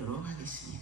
드리도록 하겠습니다.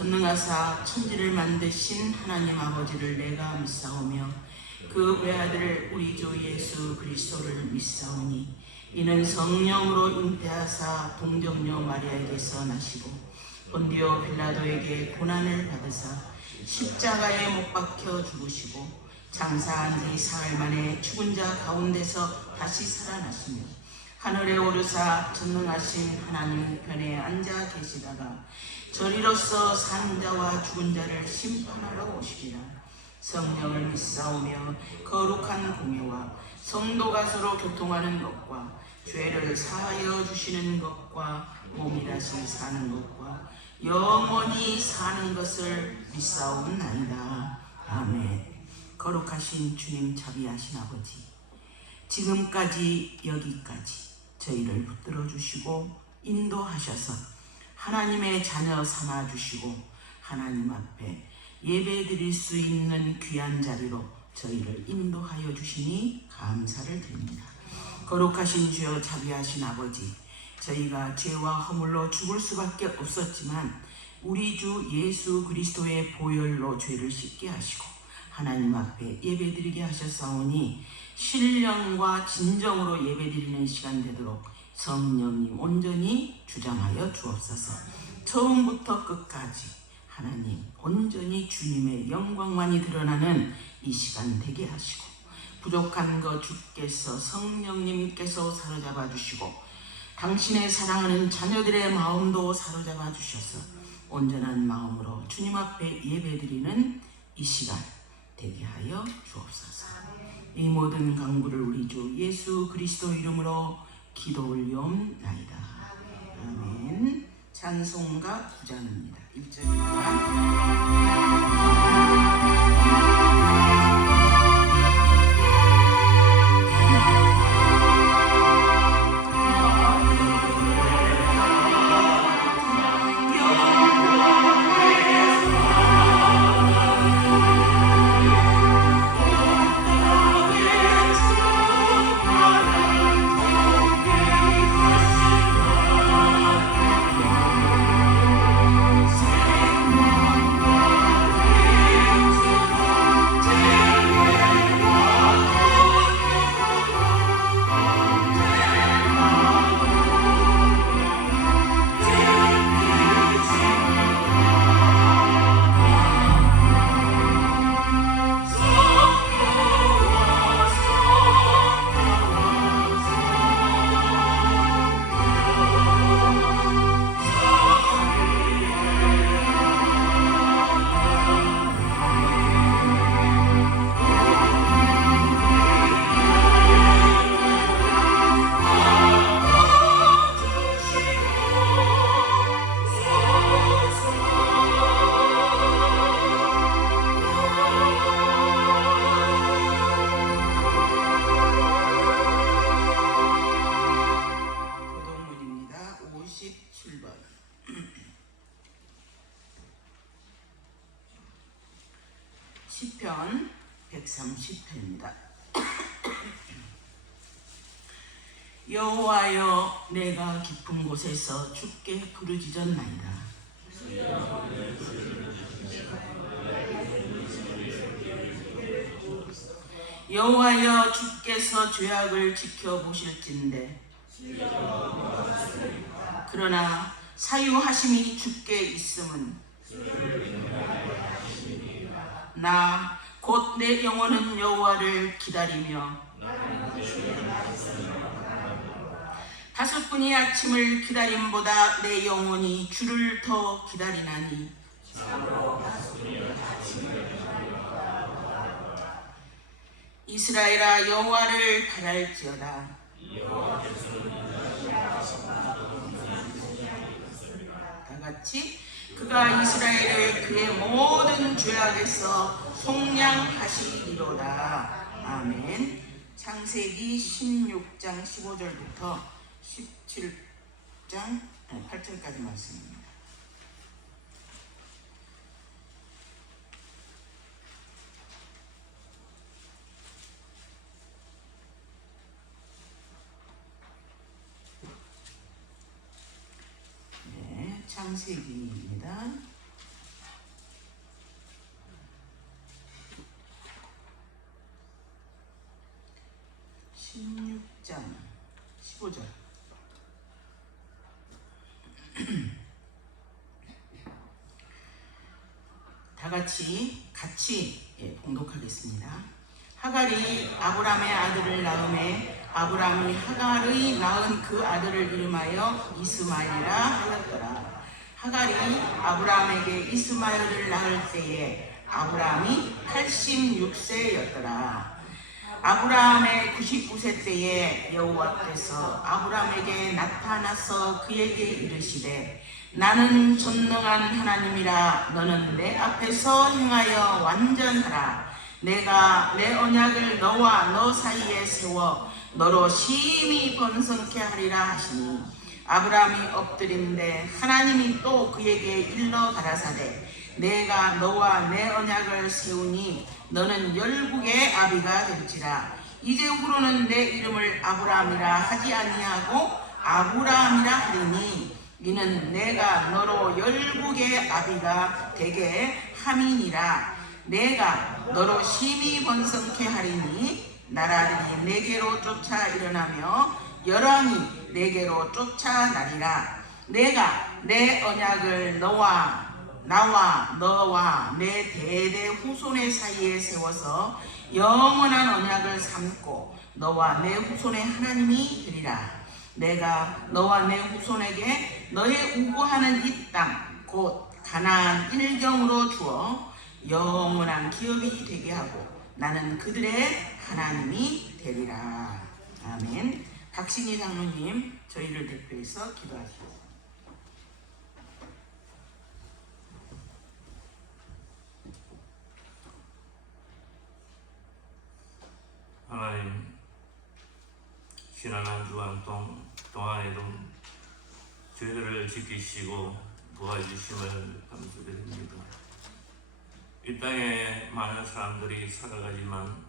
전능하사 천지를 만드신 하나님 아버지를 내가 믿사오며 그 외아들 우리 주 예수 그리스도를 믿사오니 이는 성령으로 잉태하사 동정녀 마리아에게서 나시고 본디오 빌라도에게 고난을 받으사 십자가에 못 박혀 죽으시고 장사한 지 사흘 만에 죽은 자 가운데서 다시 살아나시며 하늘에 오르사 전능하신 하나님 우편에 앉아 계시다가 저리로서 사는 자와 죽은 자를 심판하러 오시리라. 성령을 믿사오며 거룩한 공예와 성도가 서로 교통하는 것과 죄를 사하여 주시는 것과 몸이 다시 사는 것과 영원히 사는 것을 믿사옵나이다. 아멘. 거룩하신 주님, 자비하신 아버지, 지금까지 여기까지 저희를 붙들어 주시고 인도하셔서 하나님의 자녀 삼아 주시고 하나님 앞에 예배 드릴 수 있는 귀한 자리로 저희를 인도하여 주시니 감사를 드립니다. 거룩하신 주여, 자비하신 아버지, 저희가 죄와 허물로 죽을 수밖에 없었지만 우리 주 예수 그리스도의 보혈로 죄를 씻게 하시고 하나님 앞에 예배 드리게 하셨사오니 신령과 진정으로 예배 드리는 시간 되도록 성령님 온전히 주장하여 주옵소서. 처음부터 끝까지 하나님 온전히 주님의 영광만이 드러나는 이 시간 되게 하시고 부족한 것 주께서 성령님께서 사로잡아 주시고 당신의 사랑하는 자녀들의 마음도 사로잡아 주셔서 온전한 마음으로 주님 앞에 예배드리는 이 시간 되게 하여 주옵소서. 이 모든 간구를 우리 주 예수 그리스도 이름으로 기도 올리옵나이다. 아멘. 찬송가 9장입니다. 1절입니다. 시편 130편입니다. 여호와여, 내가 깊은 곳에서 주께 부르짖었나이다. 여호와여, 주께서 죄악을 지켜보실진대 그러나 사유하심이 주께 있음은 나 곧 내 영혼은 여호와를 기다리며 다섯분이 아침을 기다림보다 내 영혼이 주를 더 기다리나니 이스라엘아 여호와를 바랄지어다. 다 같이 그가 이스라엘을 그의 모든 죄악에서 속량하시리로다. 아멘. 창세기 16장 15절부터 17장 8절까지 말씀입니다. 네, 창세기입니다. 16장 15절. 다 같이 봉독하겠습니다. 하갈이 아브람의 아들을 낳음에 아브람이 하갈의 낳은 그 아들을 이름하여 이스마엘이라 하였더라. 하갈이 아브람에게 이스마엘을 낳을 때에 아브람이 86세였더라. 아브라함의 99세 때에 여호와께서 아브라함에게 나타나서 그에게 이르시되 나는 전능한 하나님이라. 너는 내 앞에서 행하여 완전하라. 내가 내 언약을 너와 너 사이에 세워 너로 심히 번성케 하리라 하시니 아브라함이 엎드린데 하나님이 또 그에게 일러 가라사대 내가 너와 내 언약을 세우니 너는 열국의 아비가 될지라. 이제 후로는 내 이름을 아브라함이라 하지 아니하고 아브라함이라 하리니 이는 내가 너로 열국의 아비가 되게 함이니라. 내가 너로 심히 번성케 하리니 나라들이 내게로 쫓아 일어나며 열왕이 내게로 쫓아나리라. 내가 내 언약을 나와 너와 내 대대 후손의 사이에 세워서 영원한 언약을 삼고 너와 내 후손의 하나님이 되리라. 내가 너와 내 후손에게 너의 우고하는 이 땅 곧 가나안 일경으로 주어 영원한 기업이 되게 하고 나는 그들의 하나님이 되리라. 아멘. 박신희 장로님 저희를 대표해서 기도하시겠습니다. 하나님, 지난 한 주간 동안에도 저희들을 지키시고 도와주심을 감사드립니다. 이 땅에 많은 사람들이 살아가지만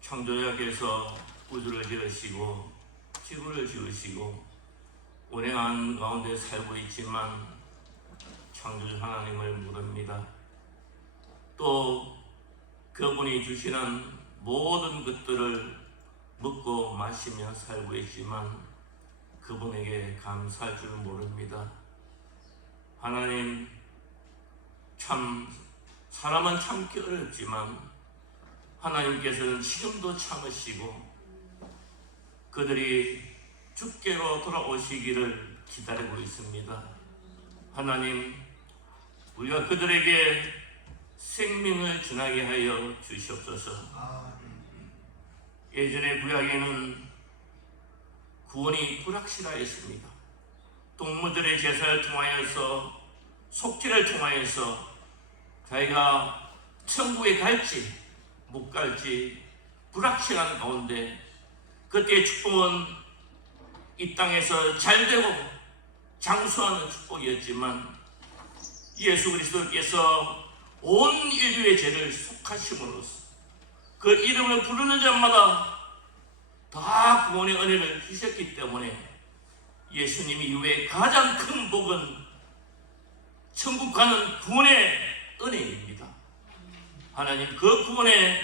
창조자께서 우주를 지으시고 지구를 지으시고 운행한 가운데 살고 있지만 창조주 하나님을 모릅니다. 또 그분이 주시는 모든 것들을 먹고 마시며 살고 있지만 그분에게 감사할 줄 모릅니다. 하나님, 참 사람은 참기 어렵지만 하나님께서는 지금도 참으시고 그들이 주께로 돌아오시기를 기다리고 있습니다. 하나님, 우리가 그들에게 생명을 전하게 하여 주시옵소서. 예전의 구약에는 구원이 불확실하였습니다. 동무들의 제사를 통하여서 속죄를 통하여서 자기가 천국에 갈지 못 갈지 불확실한 가운데 그때의 축복은 이 땅에서 잘되고 장수하는 축복이었지만 예수 그리스도께서 온 인류의 죄를 속하심으로써 그 이름을 부르는 자마다 다 구원의 은혜를 주셨기 때문에 예수님 이후에 가장 큰 복은 천국 가는 구원의 은혜입니다. 하나님, 그 구원에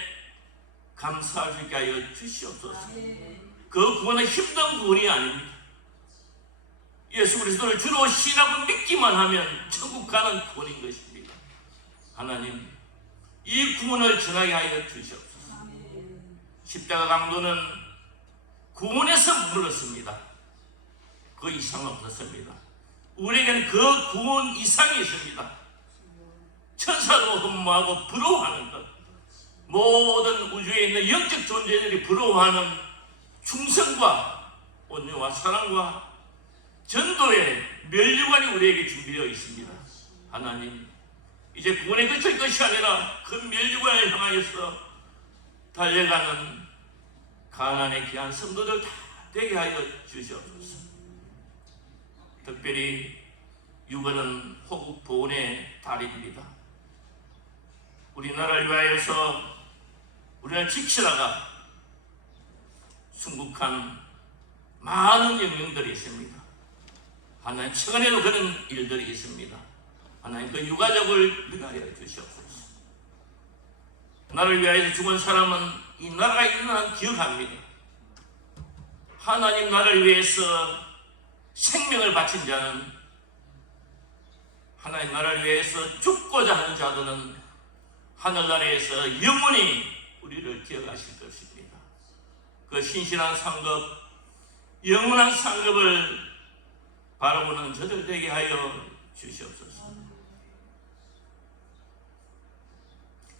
감사할 수 있게 하여 주시옵소서. 그 구원은 힘든 구원이 아닙니다. 예수 그리스도를 주로 신하고 믿기만 하면 천국 가는 구원인 것입니다. 하나님, 이 구원을 전하게 하여 주시옵소서. 십자가 강도는 구원에서 물었습니다. 그 이상 없었습니다. 우리에게는 그 구원 이상이 있습니다. 천사도 흠모하고 부러워하는 것. 모든 우주에 있는 영적 존재들이 부러워하는 충성과 온유와 사랑과 전도의 면류관이 우리에게 준비되어 있습니다. 하나님, 이제 구원에 그칠 것이 아니라 그 면류관을 향하여서 달려가는 가나안의 귀한 성도들 다 되게 하여 주시옵소서. 특별히 6월은 호국 보훈의 달입니다. 우리나라를 위하여서 우리를 지키다가 순국한 많은 영웅들이 있습니다. 하나님, 최근에도 그런 일들이 있습니다. 하나님, 그 유가족을 위하여 주시옵소서. 나를 위하여서 죽은 사람은 이 나라가 있는 한 기억합니다. 하나님 나라를 위해서 생명을 바친 자는, 하나님 나라를 위해서 죽고자 하는 자들은 하늘나라에서 영원히 우리를 기억하실 것입니다. 그 신실한 상급, 영원한 상급을 바라보는 저들 되게 하여 주시옵소서.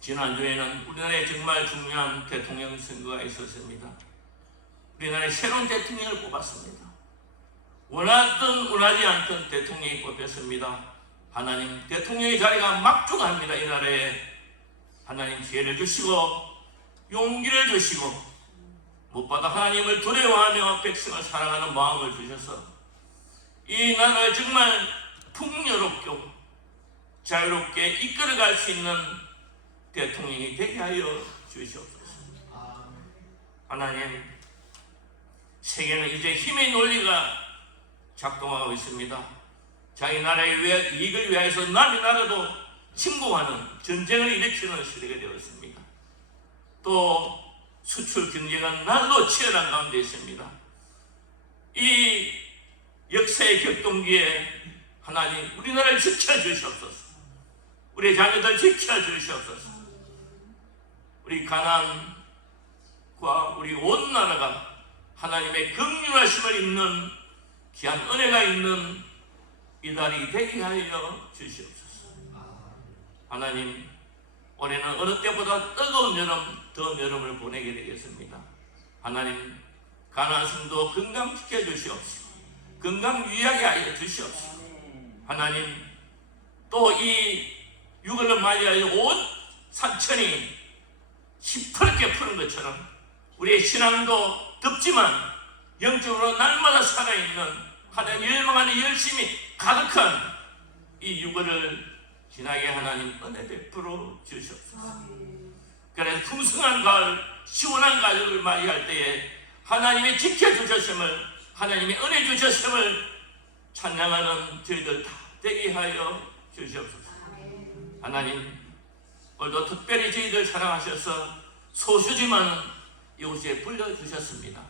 지난주에는 우리나라에 정말 중요한 대통령 선거가 있었습니다. 우리나라에 새로운 대통령을 뽑았습니다. 원하든 원하지 않든 대통령이 뽑혔습니다. 하나님, 대통령의 자리가 막중합니다. 이 나라에 하나님 지혜를 주시고 용기를 주시고 무엇보다 하나님을 두려워하며 백성을 사랑하는 마음을 주셔서 이 나라를 정말 풍요롭게 자유롭게 이끌어갈 수 있는 대통령이 되게 하여 주시옵소서. 하나님, 세계는 이제 힘의 논리가 작동하고 있습니다. 자기 나라의 이익을 위해서 남의 나라도 침공하는 전쟁을 일으키는 시대가 되었습니다. 또 수출 경쟁은 날로 치열한 가운데 있습니다. 이 역사의 격동기에 하나님, 우리나라를 지켜주시옵소서. 우리 자녀들 지켜주시옵소서. 우리 가나안과 우리 온 나라가 하나님의 긍휼하심을 입는 귀한 은혜가 있는 이달이 되게 하여 주시옵소서. 하나님, 올해는 어느 때보다 뜨거운 여름, 더운 여름을 보내게 되겠습니다. 하나님, 가나안 성도 건강시켜 주시옵시고 건강 유의하게 하여 주시옵시고 하나님, 또 이 6월을 맞이하여 온 산천이 시퍼렇게 푸른 것처럼 우리의 신앙도 덥지만 영적으로 날마다 살아있는 하나님 열망하는 열심이 가득한 이 6월을 지나게 하나님 은혜 베풀어 주시옵소서. 그래서 풍성한 가을, 시원한 가을을 맞이할 때에 하나님의 지켜주셨음을, 하나님의 은혜 주셨음을 찬양하는 저희들 다 되게 하여 주시옵소서. 하나님, 오늘도 특별히 저희들 사랑하셔서 소수지만은 이곳에 불러주셨습니다.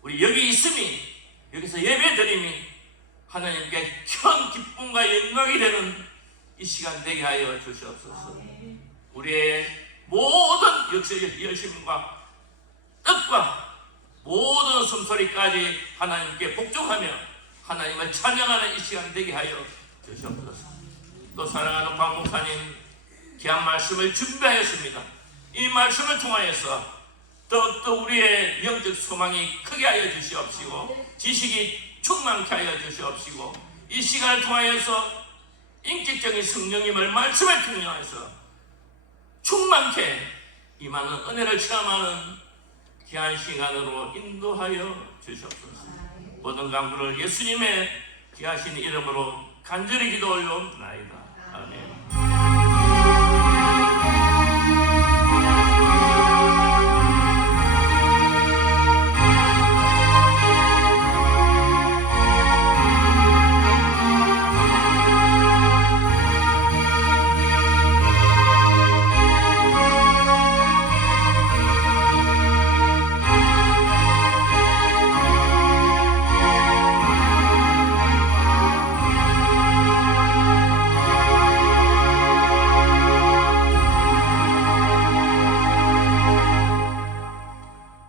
우리 여기 있음이, 여기서 예배드림이 하나님께 큰 기쁨과 영광이 되는 이 시간 되게 하여 주시옵소서. 우리의 모든 역사의 열심과 뜻과 모든 숨소리까지 하나님께 복종하며 하나님을 찬양하는 이 시간 되게 하여 주시옵소서. 또 사랑하는 박 목사님 귀한 말씀을 준비하였습니다. 이 말씀을 통하여서 또 우리의 영적 소망이 크게 하여 주시옵시고 지식이 충만케 하여 주시옵시고 이 시간을 통하여서 인격적인 성령님을 말씀을 통하여서 충만케 임하는 은혜를 체험하는 귀한 시간으로 인도하여 주시옵소서. 모든 간구를 예수님의 귀하신 이름으로 간절히 기도 올려옵나이다. 아멘.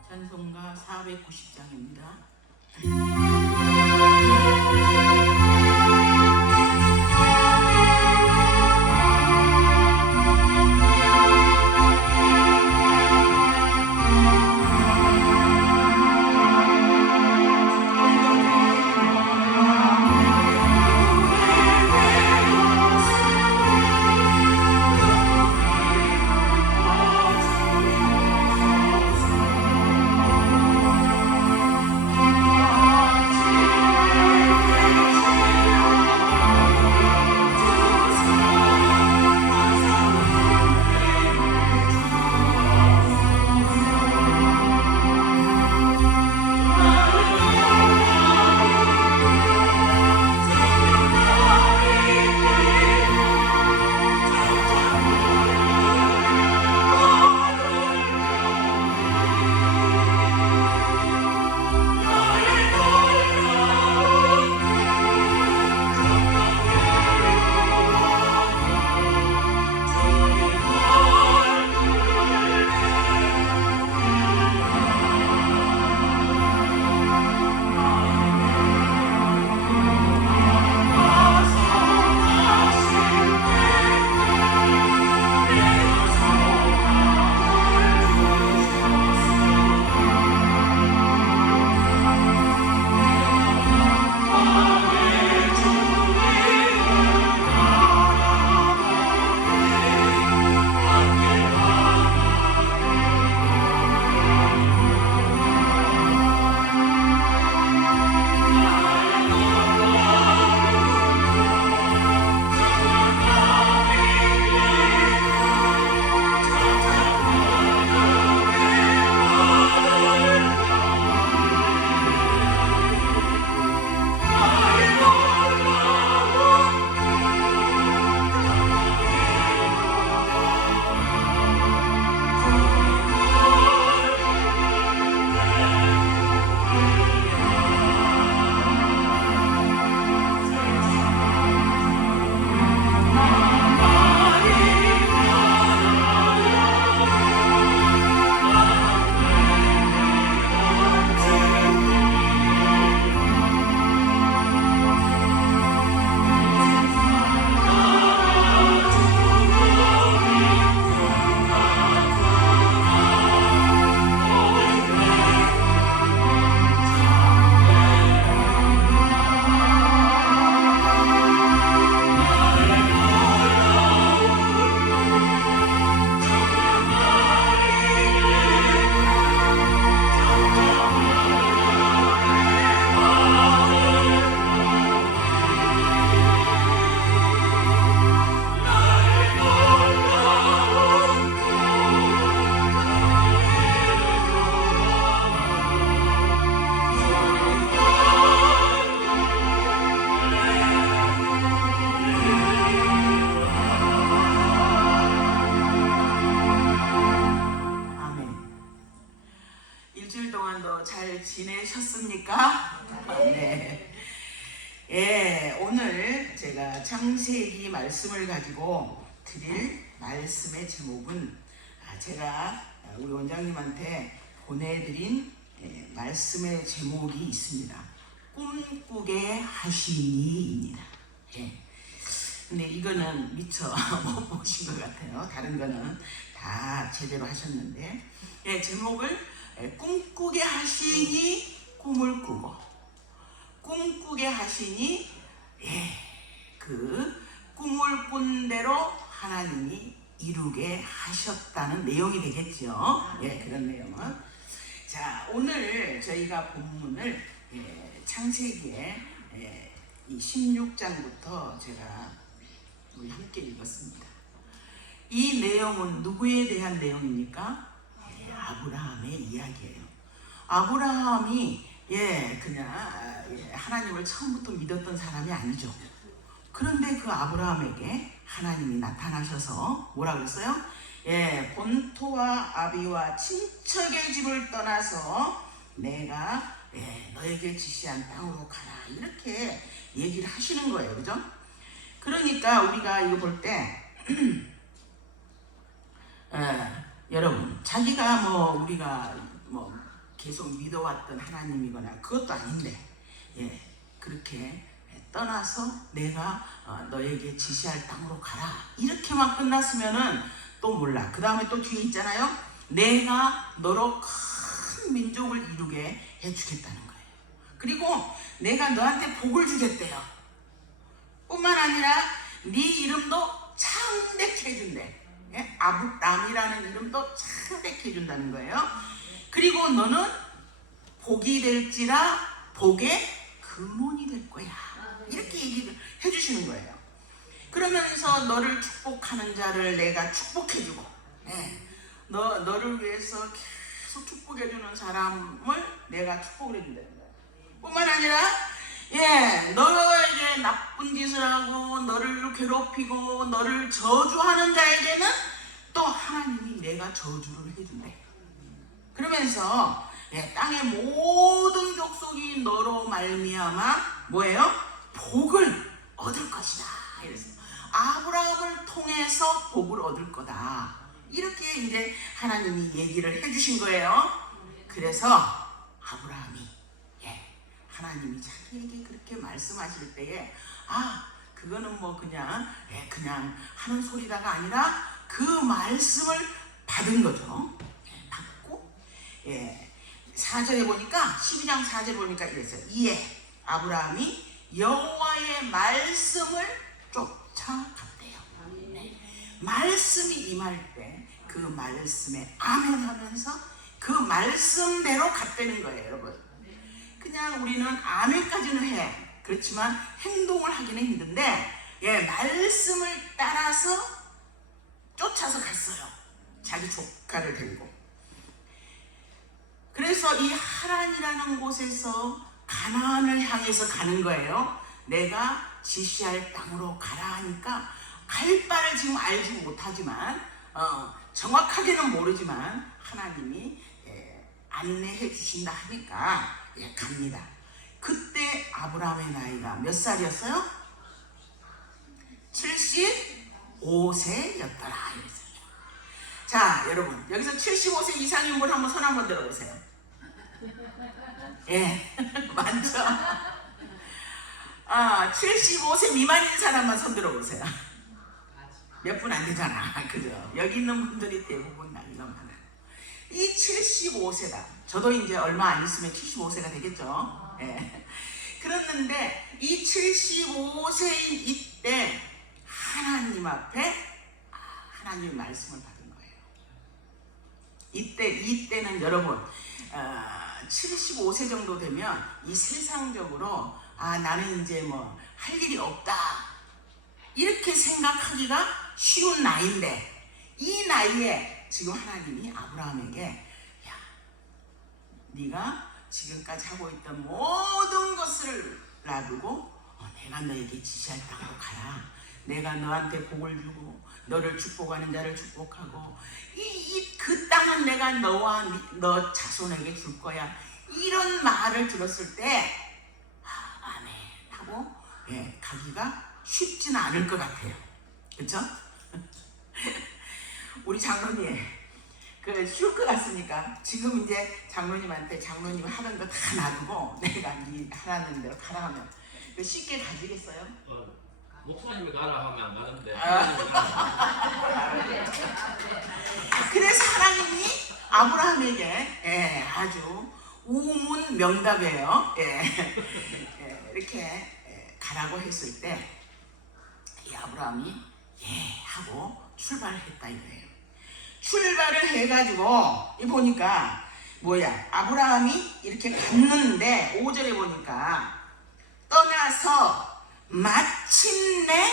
찬송가 490장입니다. 여러분도 잘 지내셨습니까? 네. 예, 오늘 제가 창세기 말씀을 가지고 드릴 말씀의 제목은 제가 우리 원장님한테 보내드린 말씀의 제목이 있습니다. 꿈꾸게 하시니입니다. 예. 근데 이거는 미처 못 보신 것 같아요. 다른 거는 다 제대로 하셨는데, 예, 제목을 꿈꾸게 하시니 꿈을 꾸고, 꿈꾸게 하시니, 예, 그 꿈을 꾼 대로 하나님이 이루게 하셨다는 내용이 되겠죠. 예, 그런 내용은. 자, 오늘 저희가 본문을 창세기의 이 16장부터 제가 우리 함께 읽었습니다. 이 내용은 누구에 대한 내용입니까? 아브라함의 이야기예요. 아브라함이 그냥 하나님을 처음부터 믿었던 사람이 아니죠. 그런데 그 아브라함에게 하나님이 나타나셔서 뭐라 그랬어요? 본토와 아비와 친척의 집을 떠나서 내가 너에게 지시한 땅으로 가라, 이렇게 얘기를 하시는 거예요. 그죠? 그러니까 우리가 이거 볼 때 여러분, 자기가 우리가 계속 믿어왔던 하나님이거나 그것도 아닌데, 그렇게 떠나서 내가 너에게 지시할 땅으로 가라, 이렇게만 끝났으면은 또 몰라. 그 다음에 또 뒤에 있잖아요. 내가 너로 큰 민족을 이루게 해주겠다는 거예요. 그리고 내가 너한테 복을 주겠대요. 뿐만 아니라 네 이름도 창대케 해준대. 아브람이라는 이름도 창대케 해준다는 거예요. 그리고 너는 복이 될지라 복의 근원이 될 거야, 이렇게 얘기를 해주시는 거예요. 그러면서 너를 축복하는 자를 내가 축복해주고, 너를 위해서 계속 축복해주는 사람을 내가 축복을 해준다는 거예요. 뿐만 아니라 너에게 나쁜 짓을 하고 너를 괴롭히고 너를 저주하는 자에게는 또 하나님이 내가 저주를 해준대. 그러면서 땅의 모든 족속이 너로 말미암아 뭐예요? 복을 얻을 것이다. 이랬어요. 아브라함을 통해서 복을 얻을 거다, 이렇게 이제 하나님이 얘기를 해주신 거예요. 그래서 아브라함이 하나님이 자기에게 그렇게 말씀하실 때에 그거는 그냥 하는 소리다가 아니라 그 말씀을 받은 거죠. 받고 4절에 보니까 12장 4절에 보니까 이랬어요. 이에 아브라함이 여호와의 말씀을 쫓아갔대요. 말씀이 임할 때 그 말씀에 아멘하면서 그 말씀대로 갔다는 거예요, 여러분. 그냥 우리는 아멘까지는 해. 그렇지만 행동을 하기는 힘든데 말씀을 따라서 쫓아서 갔어요. 자기 조카를 데리고. 그래서 이 하란이라는 곳에서 가나안을 향해서 가는 거예요. 내가 지시할 땅으로 가라 하니까 갈 바를 지금 알지 못하지만 정확하게는 모르지만 하나님이 안내해 주신다 하니까 갑니다. 그때 아브라함의 나이가 몇 살이었어요? 75세였더라. 자, 여러분, 여기서 75세 이상인 분 한번 손 한번 들어보세요. 많죠? 75세 미만인 사람만 손 들어보세요. 몇 분 안 되잖아, 그죠? 여기 있는 분들이 대부분 나이가 많아요. 이 75세다. 저도 이제 얼마 안 있으면 75세가 되겠죠. 그랬는데 이 75세인 이때 하나님 앞에 하나님의 말씀을 받은 거예요. 이때는 여러분 75세 정도 되면 이 세상적으로 나는 이제 할 일이 없다, 이렇게 생각하기가 쉬운 나이인데, 이 나이에 지금 하나님이 아브라함에게 네가 지금까지 하고 있던 모든 것을 놔두고 내가 너에게 지시할 땅으로 가라. 내가 너한테 복을 주고 너를 축복하는 자를 축복하고 그 땅은 내가 너와 너 자손에게 줄 거야. 이런 말을 들었을 때 아멘하고 가기가 쉽지는 않을 것 같아요. 그렇죠? 우리 장로님 쉬울 것 같습니까? 지금 이제 장로님한테 장로님 하던 거 다 놔두고 내가 네 하라는 대로 가라 하면 쉽게 가지겠어요? 목사님이 가라 하면 안 가는데. 그래서 하나님이 아브라함에게 아주 우문명답이에요. 이렇게 가라고 했을 때 이 아브라함이 하고 출발을 했다 이거예요. 출발을 해가지고 보니까 아브라함이 이렇게 갔는데 5절에 보니까 떠나서 마침내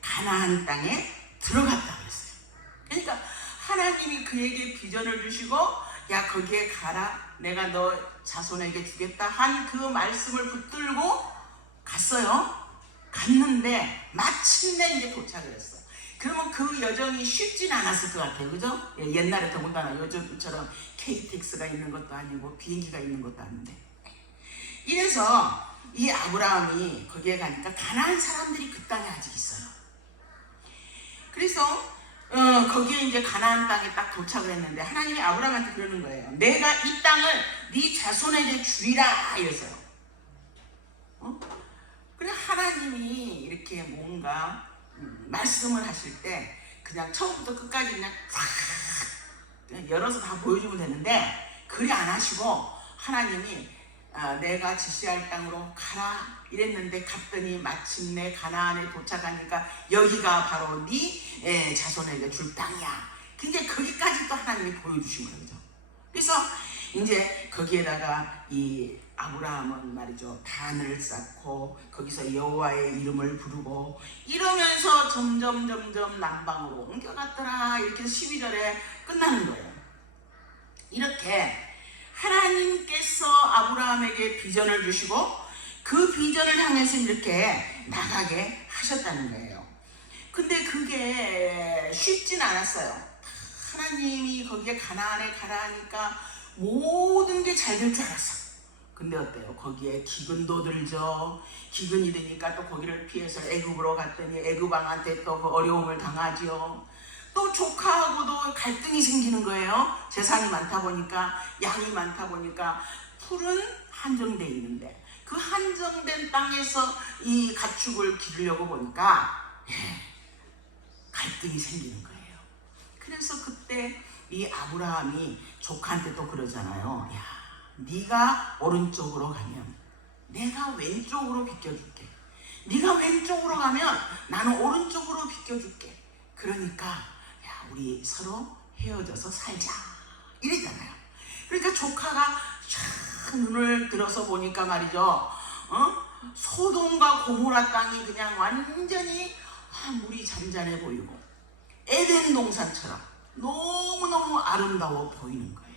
가나안 땅에 들어갔다 그랬어요. 그러니까 하나님이 그에게 비전을 주시고 야 거기에 가라 내가 너 자손에게 주겠다 한 그 말씀을 붙들고 갔어요. 갔는데 마침내 이제 도착을 했어요. 그러면 그 여정이 쉽진 않았을 것 같아요. 그죠? 옛날에 더군다나 요즘처럼 KTX가 있는 것도 아니고 비행기가 있는 것도 아닌데 이래서 이 아브라함이 거기에 가니까 가나안 사람들이 그 땅에 아직 있어요. 그래서 거기에 이제 가나안 땅에 딱 도착을 했는데 하나님이 아브라함한테 그러는 거예요. 내가 이 땅을 네 자손에게 주리라 이랬어요. 그래 하나님이 이렇게 뭔가 말씀을 하실 때 그냥 처음부터 끝까지 그냥 쫙 열어서 다 보여주면 되는데 그리 안 하시고 하나님이 내가 지시할 땅으로 가라 이랬는데 갔더니 마침내 가나안에 도착하니까 여기가 바로 네 자손에게 줄 땅이야. 근데 거기까지 또 하나님이 보여주신 거예요. 그죠? 그래서 이제 거기에다가 이 아브라함은 말이죠 단을 쌓고 거기서 여호와의 이름을 부르고 이러면서 점점 남방으로 옮겨갔더라. 이렇게 해서 12절에 끝나는 거예요. 이렇게 하나님께서 아브라함에게 비전을 주시고 그 비전을 향해서 이렇게 나가게 하셨다는 거예요. 근데 그게 쉽진 않았어요. 하나님이 거기에 가나안에 가라 하니까 모든 게 잘 될 줄 알았어. 근데 어때요? 거기에 기근도 들죠. 기근이 되니까 또 거기를 피해서 애굽으로 갔더니 애굽 왕한테 또 그 어려움을 당하지요. 또 조카하고도 갈등이 생기는 거예요. 재산이 많다 보니까 양이 많다 보니까 풀은 한정돼 있는데 그 한정된 땅에서 이 가축을 기르려고 보니까 갈등이 생기는 거예요. 그래서 그때 이 아브라함이 조카한테 또 그러잖아요. 야, 네가 오른쪽으로 가면 내가 왼쪽으로 비켜줄게. 네가 왼쪽으로 가면 나는 오른쪽으로 비켜줄게. 그러니까 야, 우리 서로 헤어져서 살자 이랬잖아요. 그러니까 조카가 쫙 눈을 들어서 보니까 말이죠. 소돔과 고모라 땅이 그냥 완전히 물이 잔잔해 보이고 에덴 동산처럼 너무너무 아름다워 보이는 거예요.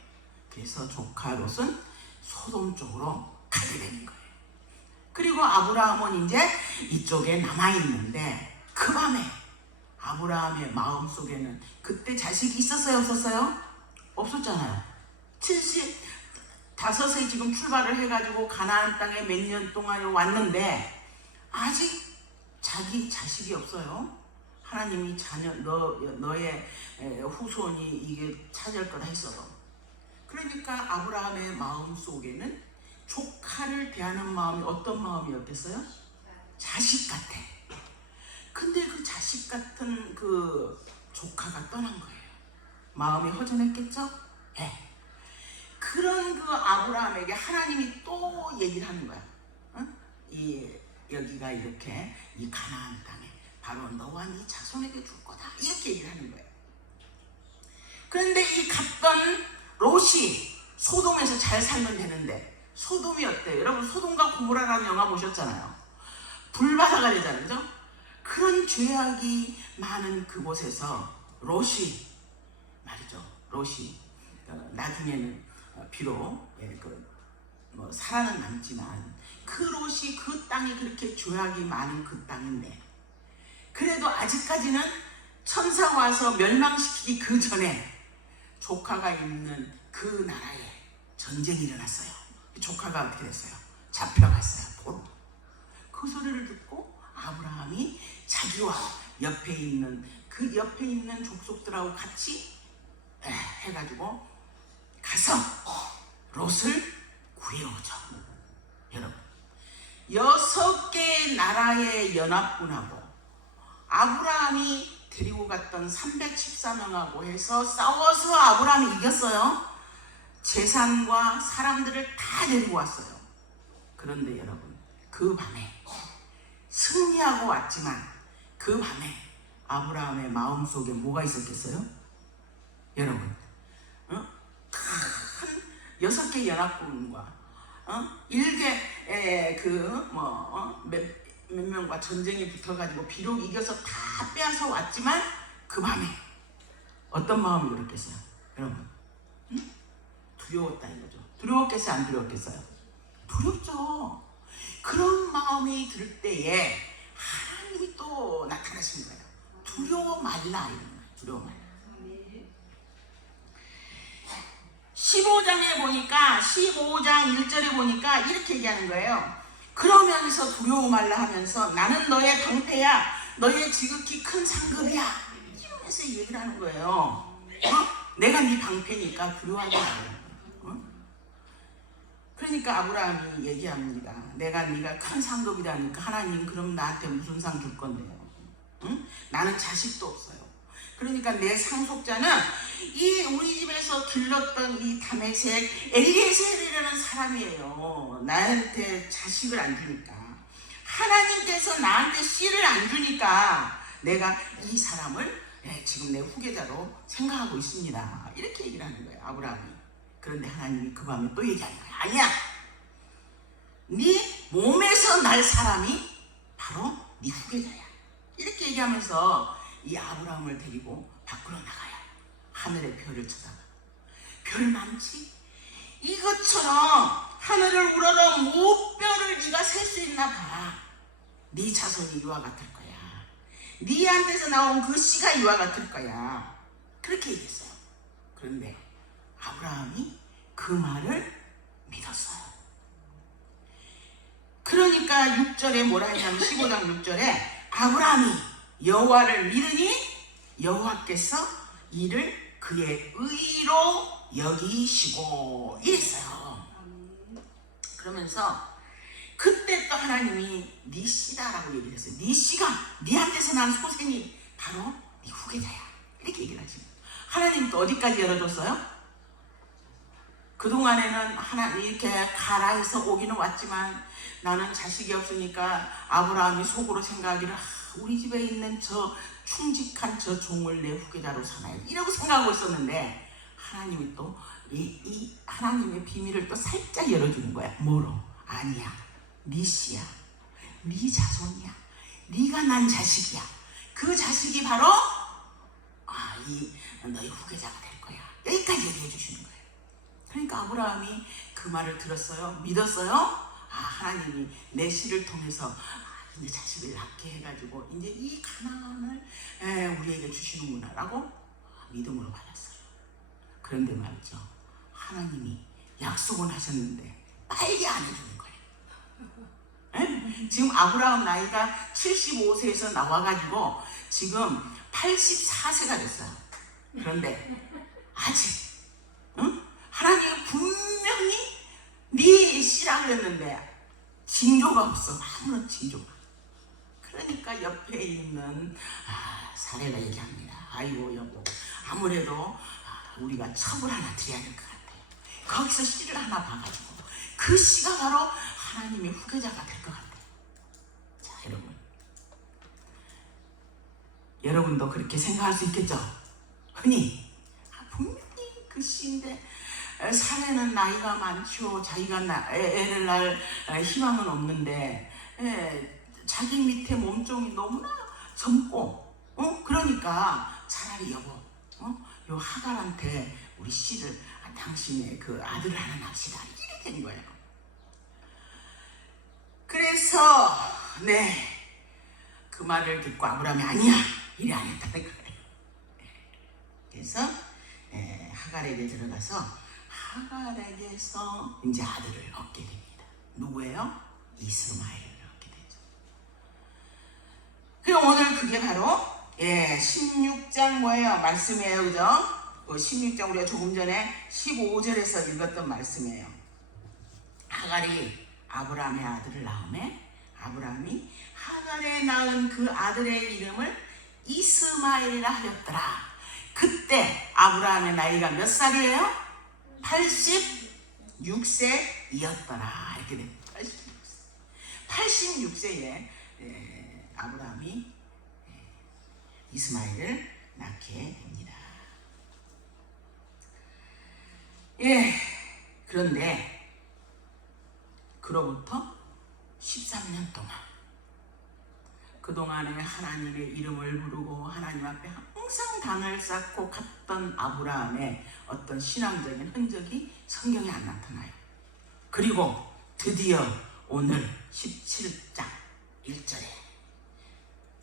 그래서 조카 롯은 소돔 쪽으로 가게 되는 거예요. 그리고 아브라함은 이제 이쪽에 남아있는데 그 밤에 아브라함의 마음속에는 그때 자식이 있었어요? 없었어요? 없었잖아요. 75세 지금 출발을 해가지고 가나안 땅에 몇 년 동안 왔는데 아직 자기 자식이 없어요. 하나님이 너의 후손이 이게 찾을 거다 했어도. 그러니까 아브라함의 마음 속에는 조카를 대하는 마음이 어떤 마음이었겠어요? 자식 같아. 근데 그 자식 같은 그 조카가 떠난 거예요. 마음이 허전했겠죠? 네. 그런 그 아브라함에게 하나님이 또 얘기를 하는 거야. 여기가 이렇게 이 가나안 땅에 바로 너와 네 자손에게 줄 거다. 이렇게 얘기를 하는 거예요. 그런데 이 갔던 롯이 소돔에서 잘 살면 되는데 소돔이 어때요? 여러분 소돔과 고모라라는 영화 보셨잖아요. 불바다가 되잖아요. 그죠? 그런 죄악이 많은 그곳에서 롯이 말이죠. 롯이 나중에는 비록 살아는 남지만 그 롯이 그 땅이 그렇게 죄악이 많은 그 땅인데 그래도 아직까지는 천사가 와서 멸망시키기 그 전에 조카가 있는 그 나라에 전쟁이 일어났어요. 조카가 어떻게 됐어요? 잡혀갔어요. 포로. 그 소리를 듣고 아브라함이 자기와 옆에 있는 족속들하고 같이 해가지고 가서 롯을 구해오죠. 여러분, 6개의 나라의 연합군하고 아브라함이 데리고 갔던 314명하고 해서 싸워서 아브라함이 이겼어요. 재산과 사람들을 다 데리고 왔어요. 그런데 여러분, 그 밤에 승리하고 왔지만 그 밤에 아브라함의 마음속에 뭐가 있었겠어요? 여러분, 큰 6개 연합군과 1개 몇 명과 전쟁이 붙어가지고 비록 이겨서 다 빼앗아 왔지만 그 밤에 어떤 마음이 들었겠어요? 여러분, 두려웠다 이거죠. 두려웠겠어요? 안 두려웠겠어요? 두렵죠. 그런 마음이 들 때에 하나님이 또 나타나신 거예요. 두려워 말라 이런 거예요. 두려워 말라. 15장에 보니까 15장 1절에 보니까 이렇게 얘기하는 거예요. 그러면서 두려워 말라 하면서 나는 너의 방패야, 너의 지극히 큰 상급이야 이러면서 얘기를 하는 거예요. 내가 네 방패니까 두려워하지 말라. 그러니까 아브라함이 얘기합니다. 네가 큰 상급이라니까 하나님 그럼 나한테 무슨 상 줄 건데요? 나는 자식도 없어요. 그러니까 내 상속자는 우리 집에서 길렀던 이 다메섹 엘리에셀이라는 사람이에요. 나한테 자식을 안 주니까, 하나님께서 나한테 씨를 안 주니까 내가 이 사람을 지금 내 후계자로 생각하고 있습니다. 이렇게 얘기를 하는 거예요, 아브라함이. 그런데 하나님이 그 밤에 또 얘기하는 거예요. 아니야, 네 몸에서 날 사람이 바로 네 후계자야. 이렇게 얘기하면서 이 아브라함을 데리고 밖으로 나가요. 하늘의 별을 쳐다봐. 별 많지? 이것처럼 하늘을 우러러 무별을 네가 셀 수 있나 봐. 네 자손이 이와 같을 거야. 네한테서 나온 그 씨가 이와 같을 거야. 그렇게 얘기했어요. 그런데 아브라함이 그 말을 믿었어요. 그러니까 6절에 뭐라 했냐면 15장 6절에 아브라함이 여호와를 믿으니 여호와께서 이를 그의 의로 여기시고 이랬어요. 그러면서 그때 또 하나님이 네 씨다라고 얘기를 했어요. 네 씨가 네한테서 난 소생이 바로 네 후계자야. 이렇게 얘기를 하시고, 하나님 또 어디까지 열어줬어요? 그동안에는 이렇게 가라 해서 오기는 왔지만 나는 자식이 없으니까 아브라함이 속으로 생각하기를 우리 집에 있는 저 충직한 저 종을 내 후계자로 삼아야 이라고 생각하고 있었는데, 하나님이 또 이 하나님의 비밀을 또 살짝 열어주는 거야. 뭐로? 아니야, 네 씨야, 네 자손이야, 네가 난 자식이야. 그 자식이 바로 너의 후계자가 될 거야. 여기까지 얘기해 주시는 거예요. 그러니까 아브라함이 그 말을 들었어요. 믿었어요. 하나님이 내 씨를 통해서 이제 자식을 낳게 해가지고 이제 이 가나안을 우리에게 주시는구나 라고 믿음으로 받았어요. 그런데 말이죠, 하나님이 약속은 하셨는데 빨리 안 해주는 거예요. 지금 아브라함 나이가 75세에서 나와가지고 지금 84세가 됐어요. 그런데 아직 하나님이 분명히 네 씨라고 했는데 징조가 없어. 아무런 징조가. 그러니까 옆에 있는 사례가 얘기합니다. 아이고 여보, 아무래도 우리가 첩을 하나 드려야 될 것 같아요. 거기서 씨를 하나 봐가지고 그 씨가 바로 하나님의 후계자가 될 것 같아요. 자, 여러분도 그렇게 생각할 수 있겠죠? 흔히 분명히 그 씨인데 사례는 나이가 많죠. 자기가 애를 낳을 희망은 없는데 자기 밑에 몸종이 너무나 젊고 그러니까 차라리 여보 요 하갈한테 우리 씨를 당신의 그 아들을 하나 낳읍시다 이렇게 된 거예요. 그래서 그 말을 듣고 아브라함이 아니야 이래 안 했다는 거예요. 그래서 하갈에게 들어가서 하갈에게서 이제 아들을 얻게 됩니다. 누구예요? 이스마엘을 얻게 되죠. 그럼 오늘 그게 바로 16장 뭐예요? 말씀이에요. 그죠? 그 16장 우리가 조금 전에 15절에서 읽었던 말씀이에요. 하갈이 아브라함의 아들을 낳음에 아브라함이 하갈에 낳은 그 아들의 이름을 이스마엘이라 하였더라. 그때 아브라함의 나이가 몇 살이에요? 86세이었더라. 이렇게 됩니다. 86세에 아브라함이 이스마엘을 낳게 됩니다. 그런데 그로부터 13년 동안 그동안에 하나님의 이름을 부르고 하나님 앞에 항상 단을 쌓고 갔던 아브라함의 어떤 신앙적인 흔적이 성경에 안 나타나요. 그리고 드디어 오늘 17장 1절에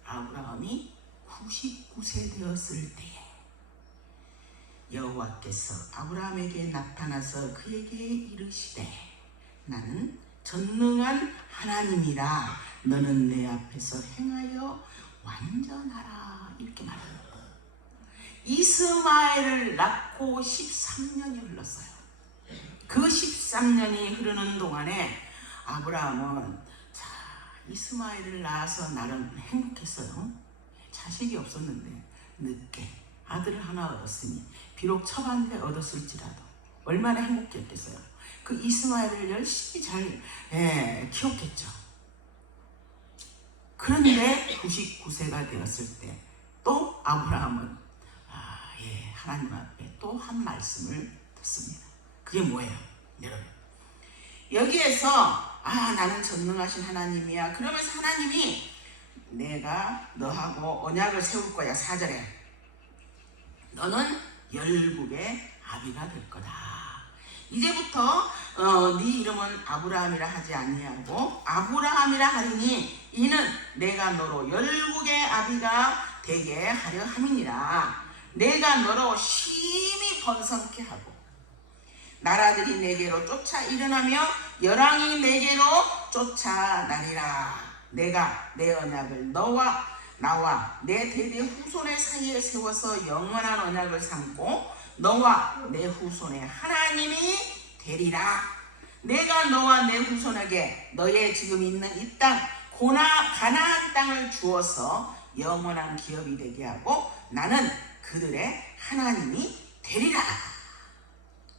아브라함이 99세 되었을 때에 여호와께서 아브라함에게 나타나서 그에게 이르시되 나는 전능한 하나님이라 너는 내 앞에서 행하여 완전하라. 이렇게 말합니다. 이스마엘을 낳고 13년이 흘렀어요. 그 13년이 흐르는 동안에 아브라함은 이스마엘을 낳아서 나름 행복했어요. 자식이 없었는데 늦게 아들을 하나 얻었으니 비록 처반대 얻었을지라도 얼마나 행복했겠어요. 그 이스마엘을 열심히 잘 키웠겠죠. 그런데 99세가 되었을 때 또 아브라함은 하나님 앞에 또 한 말씀을 듣습니다. 그게 뭐예요? 여러분, 여기에서 나는 전능하신 하나님이야. 그러면서 하나님이 내가 너하고 언약을 세울 거야. 4절에 너는 열국의 아비가 될 거다. 이제부터 네 이름은 아브라함이라 하지 아니하고 아브라함이라 하리니 이는 내가 너로 열국의 아비가 되게 하려 함이니라. 내가 너로 심히 번성케 하고 나라들이 내게로 쫓아 일어나며 열왕이 내게로 쫓아나리라. 내가 내 언약을 너와 나와 내 대대 후손의 사이에 세워서 영원한 언약을 삼고 너와 내 후손의 하나님이 되리라. 내가 너와 내 후손에게 너의 지금 있는 이 땅 가나안 땅을 주어서 영원한 기업이 되게 하고 나는 그들의 하나님이 되리라.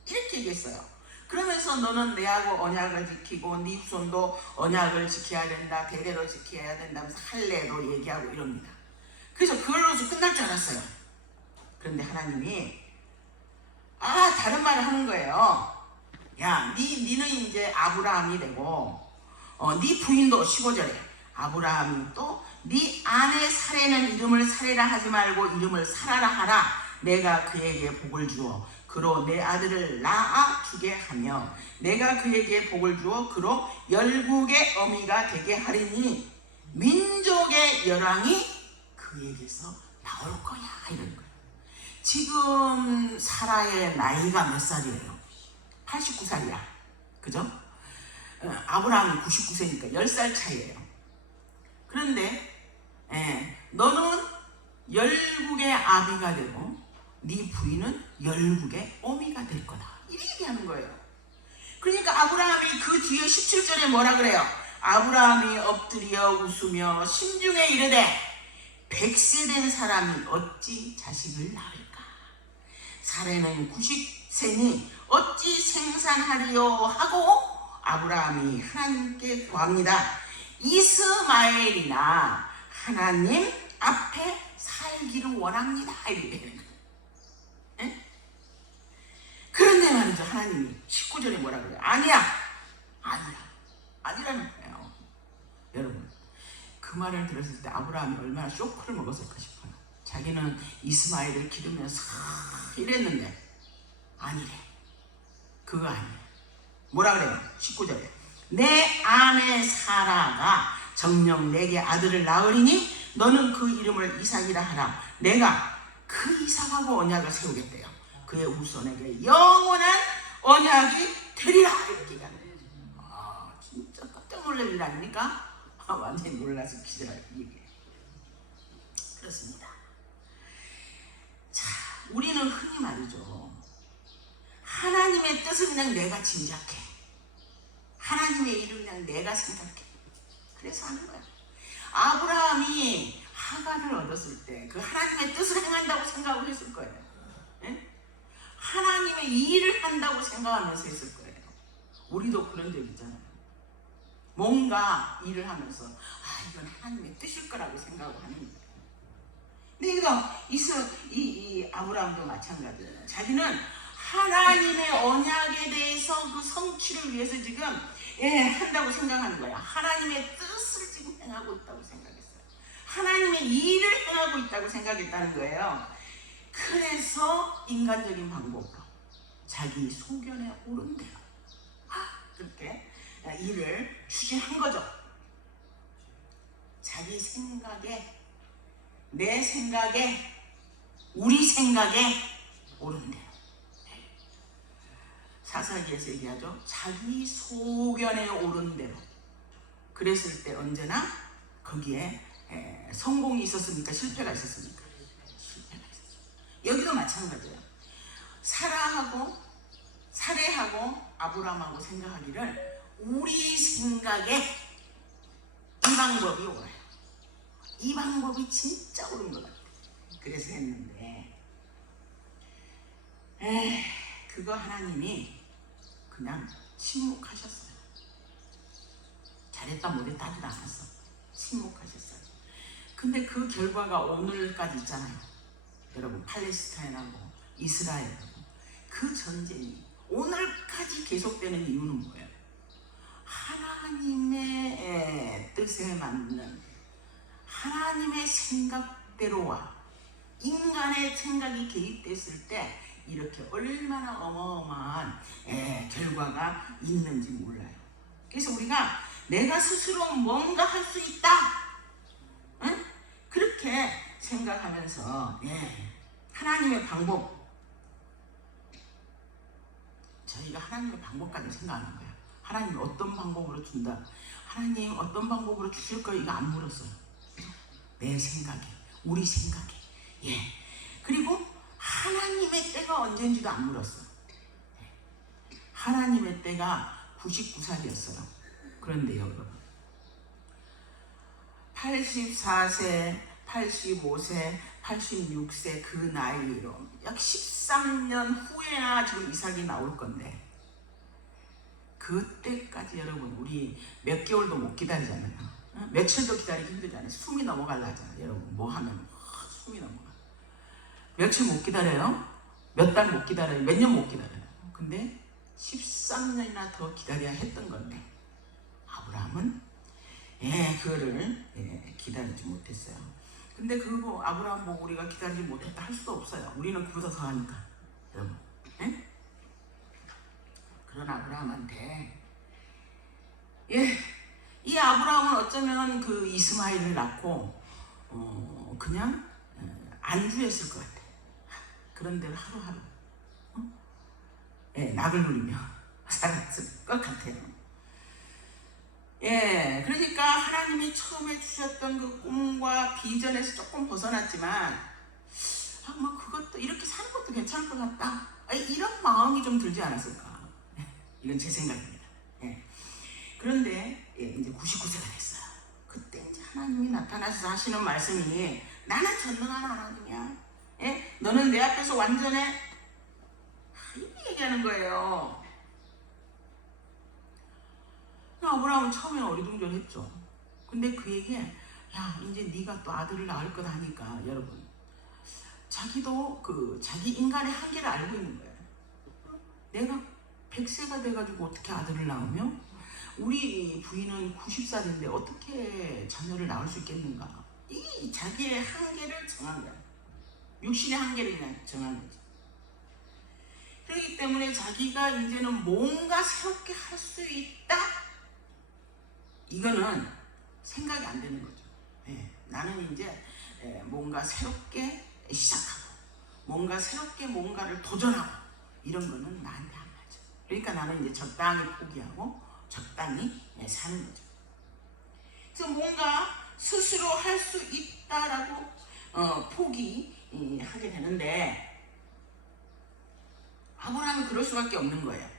이렇게 얘기했어요. 그러면서 너는 내하고 언약을 지키고 네 후손도 언약을 지켜야 된다. 대대로 지켜야 된다면서 할례로 얘기하고 이럽니다. 그래서 그걸로서 끝날 줄 알았어요. 그런데 하나님이 다른 말을 하는 거예요. 야, 니는 이제 아브라함이 되고 네 부인도 15절에 아브라함이 또 네 아내 사레는 이름을 사레라 하지 말고 이름을 사라라 하라. 내가 그에게 복을 주어 그로 내 아들을 낳아 주게 하며 내가 그에게 복을 주어 그로 열국의 어미가 되게 하리니 민족의 열왕이 그에게서 나올 거야. 이런 거예요. 지금 사라의 나이가 몇 살이에요? 89살이야. 그죠? 아브라함이 99세니까 10살 차이예요. 그런데 너는 열국의 아비가 되고 네 부인은 열국의 어미가 될 거다. 이렇게 얘기하는 거예요. 그러니까 아브라함이 그 뒤에 17절에 뭐라 그래요? 아브라함이 엎드려 웃으며 심중에 이르되 100세 된 사람이 어찌 자식을 낳을까? 사례는 90세니 어찌 생산하리요 하고 아브라함이 하나님께 구합니다. 이스마엘이나 하나님 앞에 살기를 원합니다. 이렇게. 그런데 말이죠. 하나님이 19절에 뭐라 그래요? 아니라는 거예요. 여러분, 그 말을 들었을 때 아브라함이 얼마나 쇼크를 먹었을까 싶어요. 자기는 이스마엘을 기르면서 이랬는데 아니래. 그거 아니야. 뭐라 그래요? 19절에 내 아내 사라가 정녕 내게 아들을 낳으리니 너는 그 이름을 이삭이라 하라. 내가 그 이삭하고 언약을 세우겠대요. 그의 후손에게 영원한 언약이 되리라. 이렇게 얘기하는 거예요. 진짜 될 일 아닙니까? 완전히 놀라서 기절하게 얘기해. 그렇습니다. 자, 우리는 흔히 말이죠. 하나님의 뜻을 그냥 내가 짐작해. 하나님의 일을 그냥 내가 생각해. 그래서 하는 거야. 아브라함이 하갈을 얻었을 때 그 하나님의 뜻을 행한다고 생각하고 했을 거예요. 예? 하나님의 일을 한다고 생각하면서 했을 거예요. 우리도 그런 적 있잖아요. 뭔가 일을 하면서 이건 하나님의 뜻일 거라고 생각하고 하는 거예요. 근데 이 아브라함도 마찬가지예요. 자기는 하나님의 언약에 대해서 그 성취를 위해서 지금 한다고 생각하는 거야. 하나님의 뜻을 지금 행하고 있다고 생각했어요. 하나님의 일을 행하고 있다고 생각했다는 거예요. 그래서 인간적인 방법으로 자기 소견에 오른 대로 그렇게 일을 추진한 거죠. 자기 생각에, 내 생각에, 우리 생각에 오른 대로. 사사기에서 얘기하죠. 자기 소견에 오른 대로. 그랬을 때 언제나 거기에 성공이 있었습니까? 실패가 있었습니까? 실패가 있었죠. 여기도 마찬가지예요. 사례하고 아브라함하고 생각하기를 우리 생각에 이 방법이 옳아요. 이 방법이 진짜 옳은 것 같아요. 그래서 했는데 그거 하나님이 그냥 침묵하셨어요. 잘했다 못했다 하지도 않았어. 침묵하셨어요. 근데 그 결과가 오늘까지 있잖아요. 여러분, 팔레스타인하고 이스라엘하고 그 전쟁이 오늘까지 계속되는 이유는 뭐예요? 하나님의 뜻에 맞는 하나님의 생각대로와 인간의 생각이 개입됐을 때 이렇게 얼마나 어마어마한 결과가 있는지 몰라요. 그래서 우리가 내가 스스로 뭔가 할 수 있다, 응? 그렇게 생각하면서 하나님의 방법, 저희가 하나님의 방법까지 생각하는 거야. 하나님이 어떤 방법으로 준다, 하나님 어떤 방법으로 주실 거야, 이거 안 물었어요. 내 생각에, 우리 생각에. 그리고 하나님의 때가 언제인지도 안 물었어. 하나님의 때가 99살이었어요. 그런데요, 여러분, 84세, 85세, 86세 그 나이로 약 13년 후에나 지금 이삭이 나올 건데 그때까지 여러분 우리 몇 개월도 못 기다리잖아요. 며칠도 기다리기 힘들잖아요. 숨이 넘어가려잖아요. 여러분 뭐 하면 숨이 넘어가. 며칠 못 기다려요. 몇 달 못 기다려요. 몇 년 못 기다려요. 근데 13년이나 더 기다려야 했던 건데 아브라함은 그거를 기다리지 못했어요. 근데 그거 아브라함 보고 우리가 기다리지 못했다 할 수도 없어요. 우리는 그보다 더 하니까. 여러분, 그런 아브라함한테 이 아브라함은 어쩌면 그 이스마엘을 낳고 그냥 안주했을 것 같아. 그런 대로 하루하루 낙을 누리며 살았을 것 같아요. 그러니까 하나님이 처음에 주셨던 그 꿈과 비전에서 조금 벗어났지만 뭐 그것도 이렇게 사는 것도 괜찮을 것 같다, 이런 마음이 좀 들지 않았을까. 이건 제 생각입니다. 그런데 이제 99세가 됐어요. 그때 이제 하나님이 나타나셔서 하시는 말씀이 나는 전능한 하나님이야. 너는 내 앞에서 완전해. 이렇게 얘기하는 거예요. 아브라함은 처음에는 어리둥절했죠. 근데 그에게 이제 네가 또 아들을 낳을 거다 하니까 여러분, 자기도 자기 인간의 한계를 알고 있는 거예요. 내가 100세가 돼가지고 어떻게 아들을 낳으며 우리 부인은 90살인데 어떻게 자녀를 낳을 수 있겠는가. 이 자기의 한계를 정한 거야. 육신의 한계를 그냥 정한 거지. 그렇기 때문에 자기가 이제는 뭔가 새롭게 할 수 있다, 이거는 생각이 안 되는 거죠. 나는 이제 뭔가 새롭게 시작하고 뭔가 새롭게 뭔가를 도전하고 이런 거는 나한테 안 맞아. 그러니까 나는 이제 적당히 포기하고 적당히 사는 거죠. 그래서 뭔가 스스로 할 수 있다라고 포기하게 되는데 아브라함이 그럴 수밖에 없는 거예요.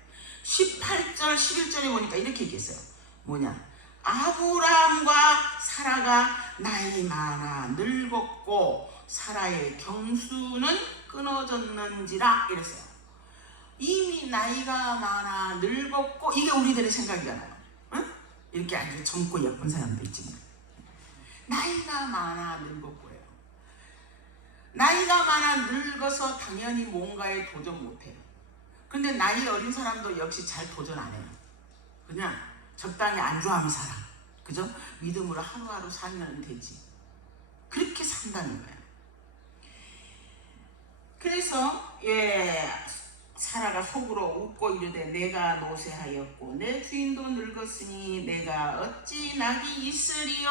18절 11절에 보니까 이렇게 얘기했어요. 뭐냐, 아브라함과 사라가 나이 많아 늙었고 사라의 경수는 끊어졌는지라 이랬어요. 이미 나이가 많아 늙었고, 이게 우리들의 생각이잖아요. 응? 이렇게 아주 젊고 예쁜 사람도 있지만 나이가 많아 늙었고요. 나이가 많아 늙어서 당연히 뭔가에 도전 못해요. 근데 나이 어린 사람도 역시 잘 도전 안 해요. 그냥 적당히 안주하며 살아. 그죠? 믿음으로 하루하루 살면 되지. 그렇게 산다는 거예요. 그래서 사라가 속으로 웃고 이르되 내가 노쇠하였고 내 주인도 늙었으니 내가 어찌 낙이 있으리요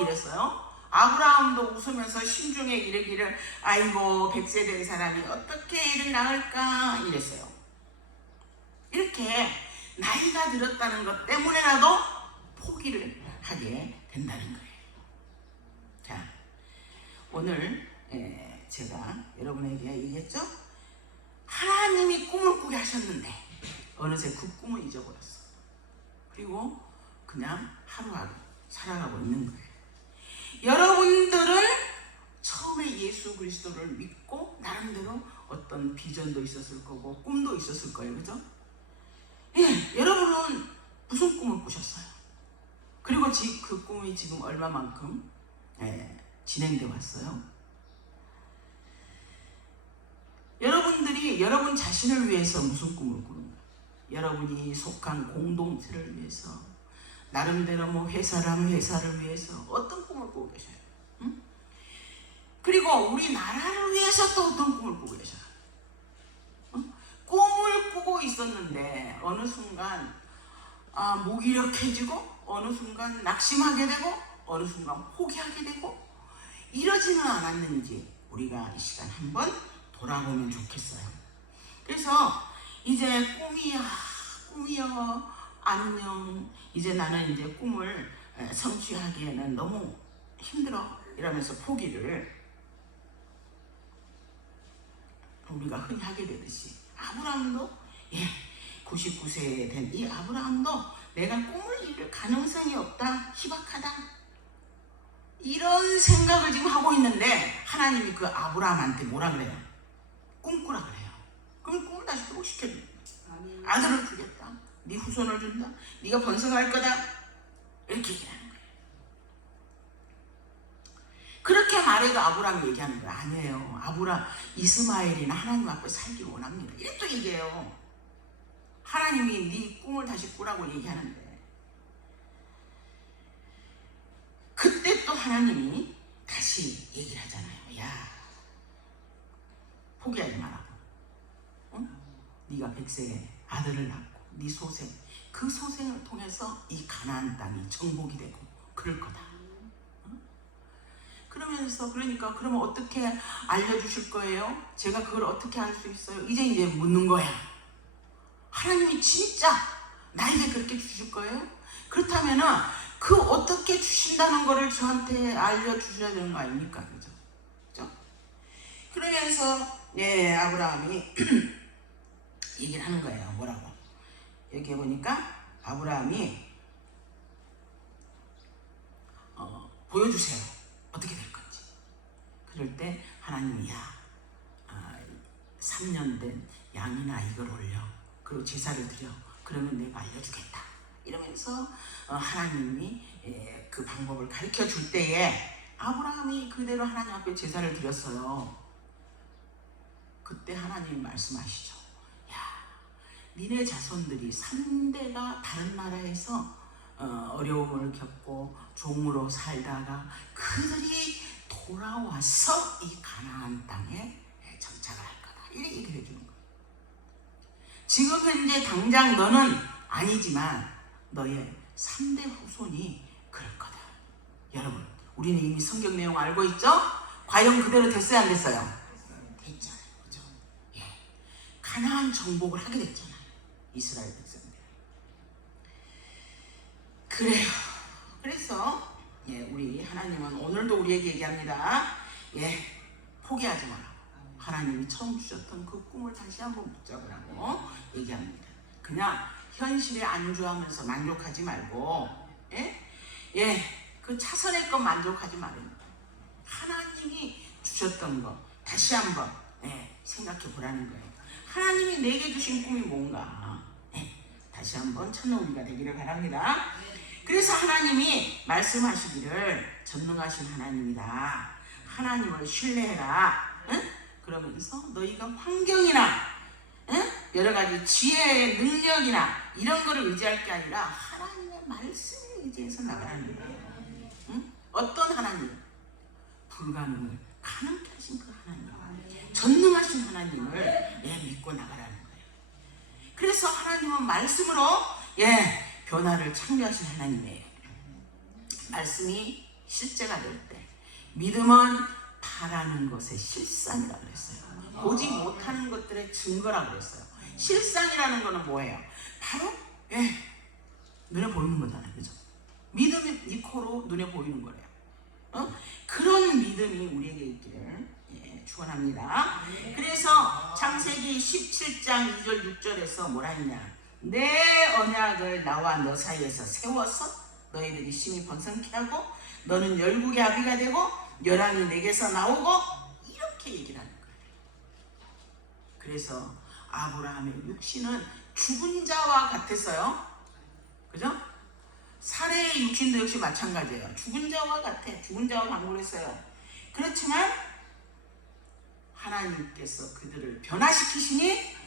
이랬어요. 아브라함도 웃으면서 심중에 이르기를 아이고 100세 된 사람이 어떻게 이를 낳을까 이랬어요. 이렇게 나이가 들었다는 것 때문에라도 포기를 하게 된다는 거예요. 자, 오늘 제가 여러분에게 얘기했죠? 하나님이 꿈을 꾸게 하셨는데 어느새 그 꿈을 잊어버렸어. 그리고 그냥 하루하루 살아가고 있는 거예요. 여러분들은 처음에 예수 그리스도를 믿고 나름대로 어떤 비전도 있었을 거고 꿈도 있었을 거예요. 그죠? 여러분은 무슨 꿈을 꾸셨어요? 그리고 그 꿈이 지금 얼마만큼 진행되어 왔어요? 여러분들이 여러분 자신을 위해서 무슨 꿈을 꾸는가? 여러분이 속한 공동체를 위해서, 나름대로 뭐 회사라면 회사를 위해서 어떤 꿈을 꾸고 계셔요? 응? 그리고 우리나라를 위해서 또 어떤 꿈을 꾸고 계셔요? 응? 꿈을 꾸고 있었는데 어느 순간 무기력해지고, 어느 순간 낙심하게 되고, 어느 순간 포기하게 되고, 이러지는 않았는지 우리가 이 시간 한번 돌아보면 좋겠어요. 그래서 이제 꿈이여 안녕, 이제 나는 이제 꿈을 성취하기에는 너무 힘들어 이러면서 포기를 우리가 흔히 하게 되듯이 아브라함도 99세 된 이 아브라함도 내가 꿈을 이룰 가능성이 없다, 희박하다, 이런 생각을 지금 하고 있는데 하나님이 그 아브라함한테 뭐라 그래요? 꿈꾸라 그래요. 그럼 꿈을 다시 회복시켜줍니다. 아들을 주겠다, 네 후손을 준다, 네가 번성할 거다, 이렇게 얘기하는 거예요. 그렇게 말해도 아브라함이 얘기하는 거예요. 아니에요, 이스마엘이나 하나님 앞에 살기를 원합니다, 이렇게 또 얘기해요. 하나님이 네 꿈을 다시 꾸라고 얘기하는데, 그때 또 하나님이 다시 얘기를 하잖아요. 야, 포기하지 말라고. 응? 네가 100세에 아들을 낳고 네 소생, 그 소생을 통해서 이 가나안 땅이 정복이 되고 그럴 거다. 응? 그러면서 그러면 어떻게 알려주실 거예요? 제가 그걸 어떻게 알 수 있어요? 이제 묻는 거야. 하나님이 진짜 나에게 그렇게 주실 거예요? 그렇다면은 그 어떻게 주신다는 거를 저한테 알려주셔야 되는 거 아닙니까? 그죠? 그러면서 아브라함이 얘기를 하는 거예요. 뭐라고? 여기 보니까 아브라함이 보여주세요, 어떻게 될 건지. 그럴 때 하나님이 3년 된 양이나 이걸 올려, 그리고 제사를 드려, 그러면 내가 알려주겠다, 이러면서 하나님이 그 방법을 가르쳐 줄 때에 아브라함이 그대로 하나님 앞에 제사를 드렸어요. 그때 하나님이 말씀하시죠. 야, 니네 자손들이 3대가 다른 나라에서 어려움을 겪고 종으로 살다가 그들이 돌아와서 이 가나안 땅에 정착을 할 거다, 이렇게 얘기를 해주는 거예요. 지금 현재 당장 너는 아니지만 너의 3대 후손이 그럴 거다. 여러분, 우리는 이미 성경 내용 알고 있죠? 과연 그대로 됐어요, 안 됐어요? 됐잖아요. 그죠? 가나안 정복을 하게 됐잖아요, 이스라엘 백성들. 그래요. 그래서 하나님은 오늘도 우리에게 얘기합니다. 예, 포기하지 마라. 하나님이 처음 주셨던 그 꿈을 다시 한번 붙잡으라고 얘기합니다. 그냥 현실에 안주하면서 만족하지 말고, 그 차선의 것 만족하지 말아요. 하나님이 주셨던 거 다시 한번 생각해 보라는 거예요. 하나님이 내게 주신 꿈이 뭔가 다시 한번 찾는 우리가 되기를 바랍니다. 그래서 하나님이 말씀하시기를 전능하신 하나님이다. 하나님을 신뢰해라. 그러면서 너희가 환경이나 여러 가지 지혜의 능력이나 이런 거를 의지할 게 아니라 하나님의 말씀을 의지해서 나가라는 거예요. 어떤 하나님? 불가능을 가능케 하신 그 하나님, 전능하신 하나님을 믿고 나가라는 거예요. 그래서 하나님은 말씀으로 변화를 창조하신 하나님이에요. 말씀이 실제가 될 때 믿음은 바라는 것의 실상이라고 그랬어요. 보지 못하는 것들의 증거라고 그랬어요. 실상이라는 거는 뭐예요? 바로 눈에 보이는 거잖아요. 그죠? 믿음이 이 코로 눈에 보이는 거래요. 그런 믿음이 우리에게 있기를 축원합니다. 그래서 창세기 17장 2절 6절에서 뭐라 했냐? 내 언약을 나와 너 사이에서 세워서 너희들이 심히 번성케 하고 너는 열국의 아비가 되고 열왕이 내게서 나오고 이렇게 얘기를 하는 거예요. 그래서 아브라함의 육신은 죽은 자와 같았어요. 그죠? 사례의 육신도 역시 마찬가지예요. 죽은 자와 같아. 죽은 자와 방문했어요. 그렇지만 하나님께서 그들을 변화시키시니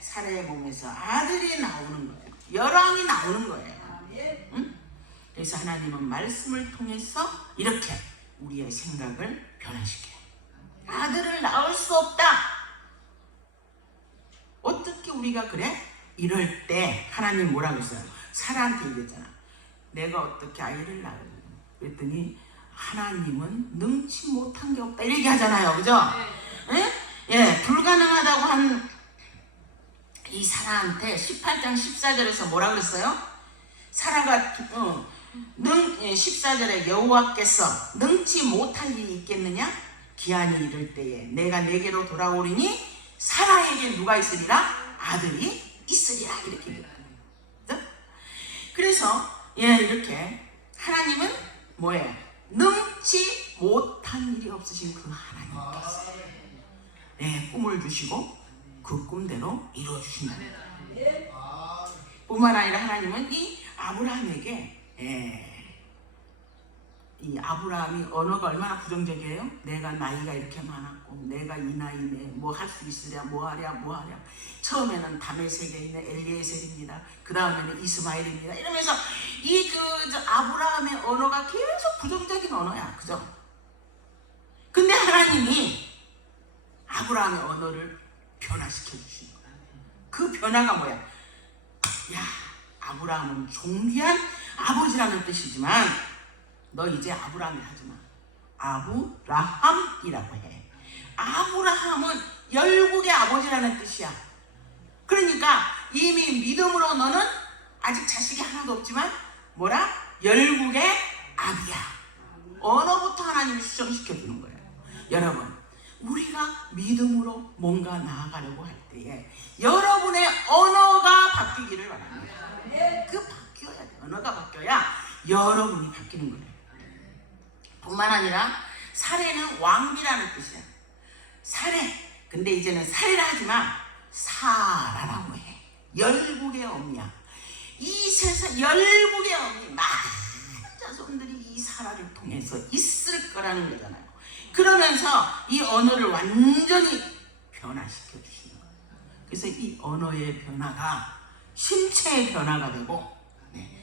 사례의 몸에서 아들이 나오는 거예요. 열왕이 나오는 거예요. 그래서 하나님은 말씀을 통해서 이렇게 우리의 생각을 변화시켜요. 아들을 낳을 수 없다. 어떻게 우리가 그래? 이럴 때 하나님 뭐라고 했어요? 사라한테 얘기했잖아. 내가 어떻게 아이를 낳으려? 그랬더니 하나님은 능치 못한 게 없다 이렇게 하잖아요. 그죠? 불가능하다고 한 이 사라한테 18장 14절에서 뭐라 그랬어요? 사라가 14절에 여호와께서 능치 못할 일이 있겠느냐? 기한이 이를 때에 내가 내게로 돌아오리니 사라에게 누가 있으리라? 아들이 있으리라 이렇게 얘기합니다. 그래서 이렇게 하나님은 뭐예요? 능치 못한 일이 없으신 그 하나님께서 꿈을 주시고 그 꿈대로 이루어주신다. 뿐만 아니라 하나님은 이 아브라함에게 이 아브라함이 언어가 얼마나 부정적이에요? 내가 나이가 이렇게 많았고 내가 이 나이에 뭐 할 수 있으랴 뭐하랴 처음에는 다메섹에 있는 엘리에셀입니다. 그 다음에는 이스마엘입니다. 이러면서 이 아브라함의 언어가 계속 부정적인 언어야. 그죠? 근데 하나님이 아브라함의 언어를 변화시켜 주시는 거야. 그 변화가 뭐야? 야, 아브라함은 존귀한 아버지라는 뜻이지만 너 이제 아브라함이 하지 마. 아브라함이라고 해. 아브라함은 열국의 아버지라는 뜻이야. 그러니까 이미 믿음으로 너는 아직 자식이 하나도 없지만 뭐라? 열국의 아비야. 언어부터 하나님이 수정시켜 주는 거예요. 여러분, 우리가 믿음으로 뭔가 나아가려고 할 때에 여러분의 언어가 바뀌기를 바랍니다. 그 바뀌어야 돼. 언어가 바뀌어야 여러분이 바뀌는 거예요. 뿐만 아니라 사례는 왕비라는 뜻이야. 사례. 근데 이제는 사례라 하지 마. 사라라고 해. 열국의 어미야. 이 세상 열국의 어미 많은 자손들이 이 사라를 통해서 있을 거라는 거잖아요. 그러면서 이 언어를 완전히 변화시켜 주시는 거예요. 그래서 이 언어의 변화가 신체의 변화가 되고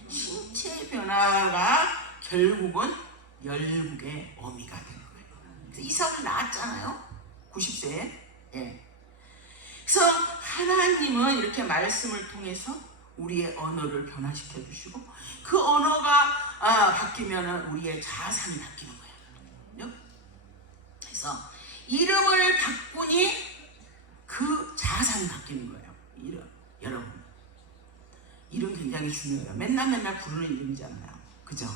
신체의 변화가 결국은 열국의 어미가 되는 거예요. 그래서 이삭을 낳았잖아요. 90세에. 그래서 하나님은 이렇게 말씀을 통해서 우리의 언어를 변화시켜 주시고 그 언어가 바뀌면 우리의 자산이 바뀌는 거예요. 그래서 이름을 바꾸니 그 자산이 바뀌는 거예요. 이름, 여러분. 이름 굉장히 중요해요. 맨날 부르는 이름이잖아요. 그죠?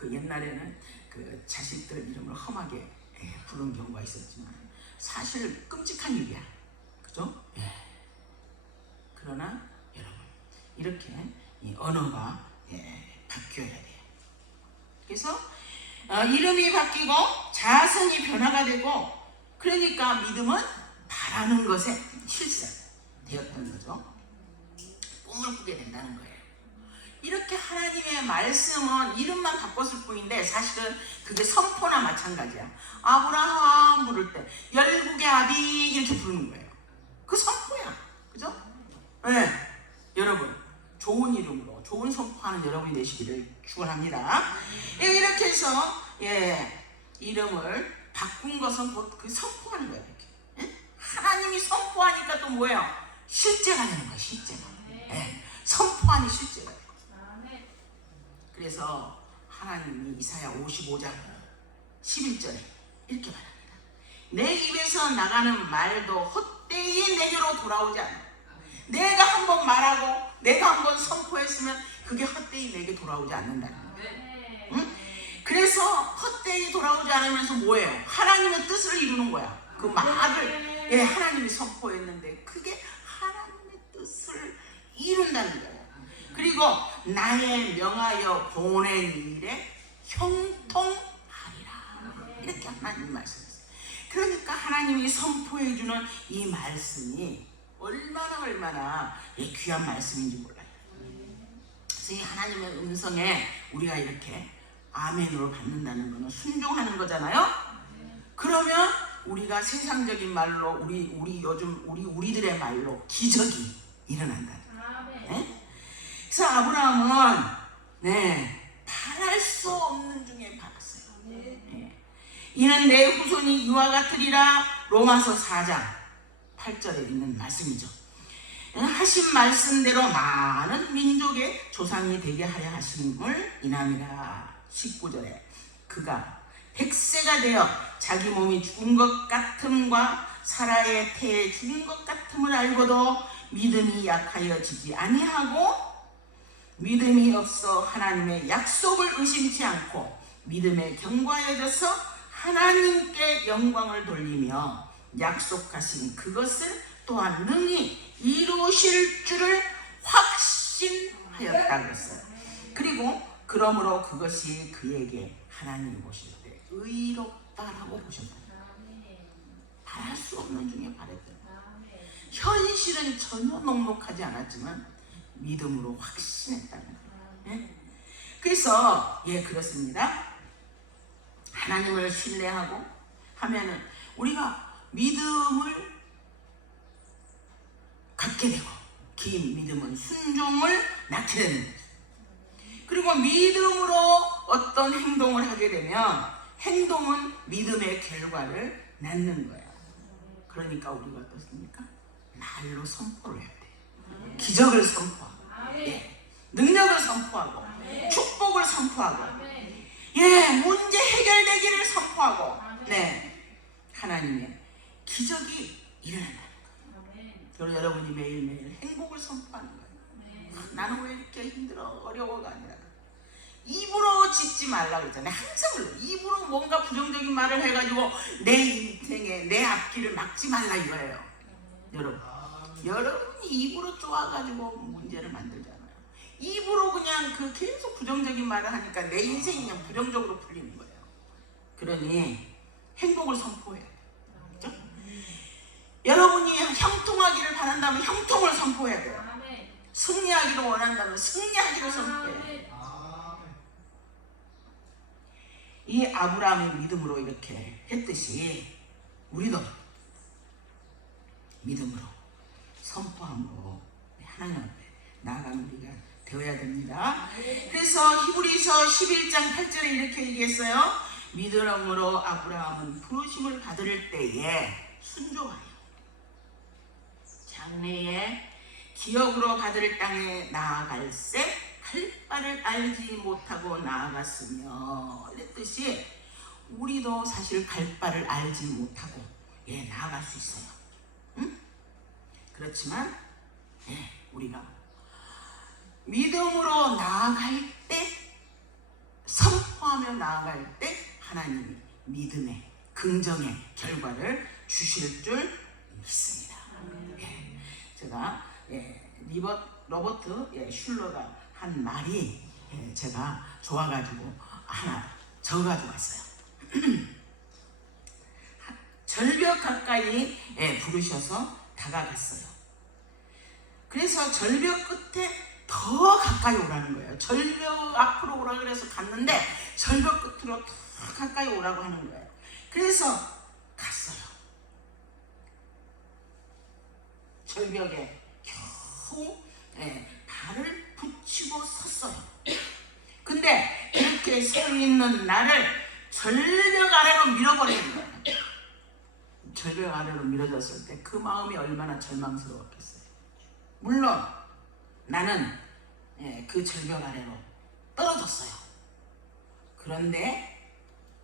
그 옛날에는 그 자식들 이름을 험하게 부른 경우가 있었지만 사실 끔찍한 일이야. 그죠? 예. 그러나 여러분 이렇게 이 언어가 바뀌어야 돼요. 그래서 이름이 바뀌고 자성이 변화가 되고 그러니까 믿음은 바라는 것에 실세되었다는 거죠. 꿈을 꾸게 된다는 거예요. 이렇게 하나님의 말씀은 이름만 바꿨을 뿐인데 사실은 그게 선포나 마찬가지야. 아브라함 부를 때 열국의 아비 이렇게 부르는 거예요. 그 선포야. 그죠? 네. 여러분 좋은 이름으로 좋은 선포하는 여러분이 되시기를 축원합니다. 이렇게 해서 이름을 바꾼 것은 곧 그 선포하는 거예요. 이렇게. 하나님이 선포하니까 또 뭐예요? 실제가 되는 거예요. 실제가. 선포하니 실제가 돼요. 그래서 하나님이 이사야 55장 11절에 이렇게 말합니다. 내 입에서 나가는 말도 헛되이 내게로 돌아오지 않아. 내가 한번 말하고 내가 한번 선포했으면 그게 헛되이 내게 돌아오지 않는다는 거예요. 응? 그래서 헛되이 돌아오지 않으면서 뭐예요? 하나님의 뜻을 이루는 거야. 그 말을 하나님이 선포했는데 그게 하나님의 뜻을 이룬다는 거예요. 그리고 나의 명하여 보낸 일에 형통하리라. 이렇게 하나님이 말씀하셨어요. 그러니까 하나님이 선포해주는 이 말씀이 얼마나 귀한 말씀인지 몰라요. 그래서 이 하나님의 음성에 우리가 이렇게 아멘으로 받는다는 것은 순종하는 거잖아요. 그러면 우리가 세상적인 말로 우리들의 말로 기적이 일어난다. 그래서 아브라함은 바랄 수 없는 중에 바랐어요. 이는 내 후손이 이와 같으리라. 로마서 4장 8절에 있는 말씀이죠. 하신 말씀대로 많은 민족의 조상이 되게 하려 하심을 인함이라. 19절에 그가 100세가 되어 자기 몸이 죽은 것 같음과 사라의 태에 죽은 것 같음을 알고도 믿음이 약하여지지 아니하고 믿음이 없어 하나님의 약속을 의심치 않고 믿음에 견고하여져서 하나님께 영광을 돌리며 약속하신 그것을 또한 능히 이루실 줄을 확신하였다 그랬어요. 그리고 그러므로 그것이 그에게 하나님이 보실 때 의롭다라고 보셨다. 바랄 수 없는 중에 바랬다. 현실은 전혀 녹록하지 않았지만 믿음으로 확신했다는 거예요. 그래서 그렇습니다. 하나님을 신뢰하고 하면은 우리가 믿음을 갖게 되고 긴 믿음은 순종을 낳게 되는 거예요. 그리고 믿음으로 어떤 행동을 하게 되면 행동은 믿음의 결과를 낳는 거예요. 그러니까 우리가 어떻습니까? 말로 선포를 해야 돼요. 기적을 선포하고 능력을 선포하고 축복을 선포하고 문제 해결되기를 선포하고 하나님의 기적이 일어난다는 거예요. 그리고 여러분이 매일매일 행복을 선포하는 거예요. 나는 왜 이렇게 힘들어 어려워가 아니라 입으로 짓지 말라고 그랬잖아요. 항상 그래요. 입으로 뭔가 부정적인 말을 해가지고 내 인생에 내 앞길을 막지 말라 이거예요. 여러분이 입으로 쪼아가지고 문제를 만들잖아요. 입으로 그냥 계속 부정적인 말을 하니까 내 인생이 그냥 부정적으로 풀리는 거예요. 그러니 행복을 선포해야 돼요. 그렇죠? 여러분이 형통하기를 바란다면 형통을 선포해야 돼요. 승리하기를 원한다면 승리하기를 선포해야 돼요. 이 아브라함의 믿음으로 이렇게 했듯이 우리도 믿음으로 선포함으로 하나님 앞에 나아가는 우리가 되어야 됩니다. 그래서 히브리서 11장 8절에 이렇게 얘기했어요. 믿음으로 아브라함은 부르심을 받을 때에 순종하여 장래에 기업으로 받을 땅에 나아갈새 갈 바를 알지 못하고 나아갔으며 이랬듯이 우리도 사실 갈 바를 알지 못하고 나아갈 수 있어요. 응? 그렇지만 우리가 믿음으로 나아갈 때 선포하면 나아가며 나아갈 때 하나님이 믿음의 긍정의 결과를 주실 줄 믿습니다. 예. 제가 로버트 슐러가 한 말이 제가 좋아가지고 하나 적어가지고 왔어요. 절벽 가까이 부르셔서 다가갔어요. 그래서 절벽 끝에 더 가까이 오라는 거예요. 절벽 앞으로 오라 그래서 갔는데 절벽 끝으로 더 가까이 오라고 하는 거예요. 그래서 갔어요. 절벽에 겨우 발을 붙이고 섰어요. 근데 이렇게 서 있는 나를 절벽 아래로 밀어버리는 거예요. 절벽 아래로 밀어졌을 때 그 마음이 얼마나 절망스러웠겠어요. 물론 나는 그 절벽 아래로 떨어졌어요. 그런데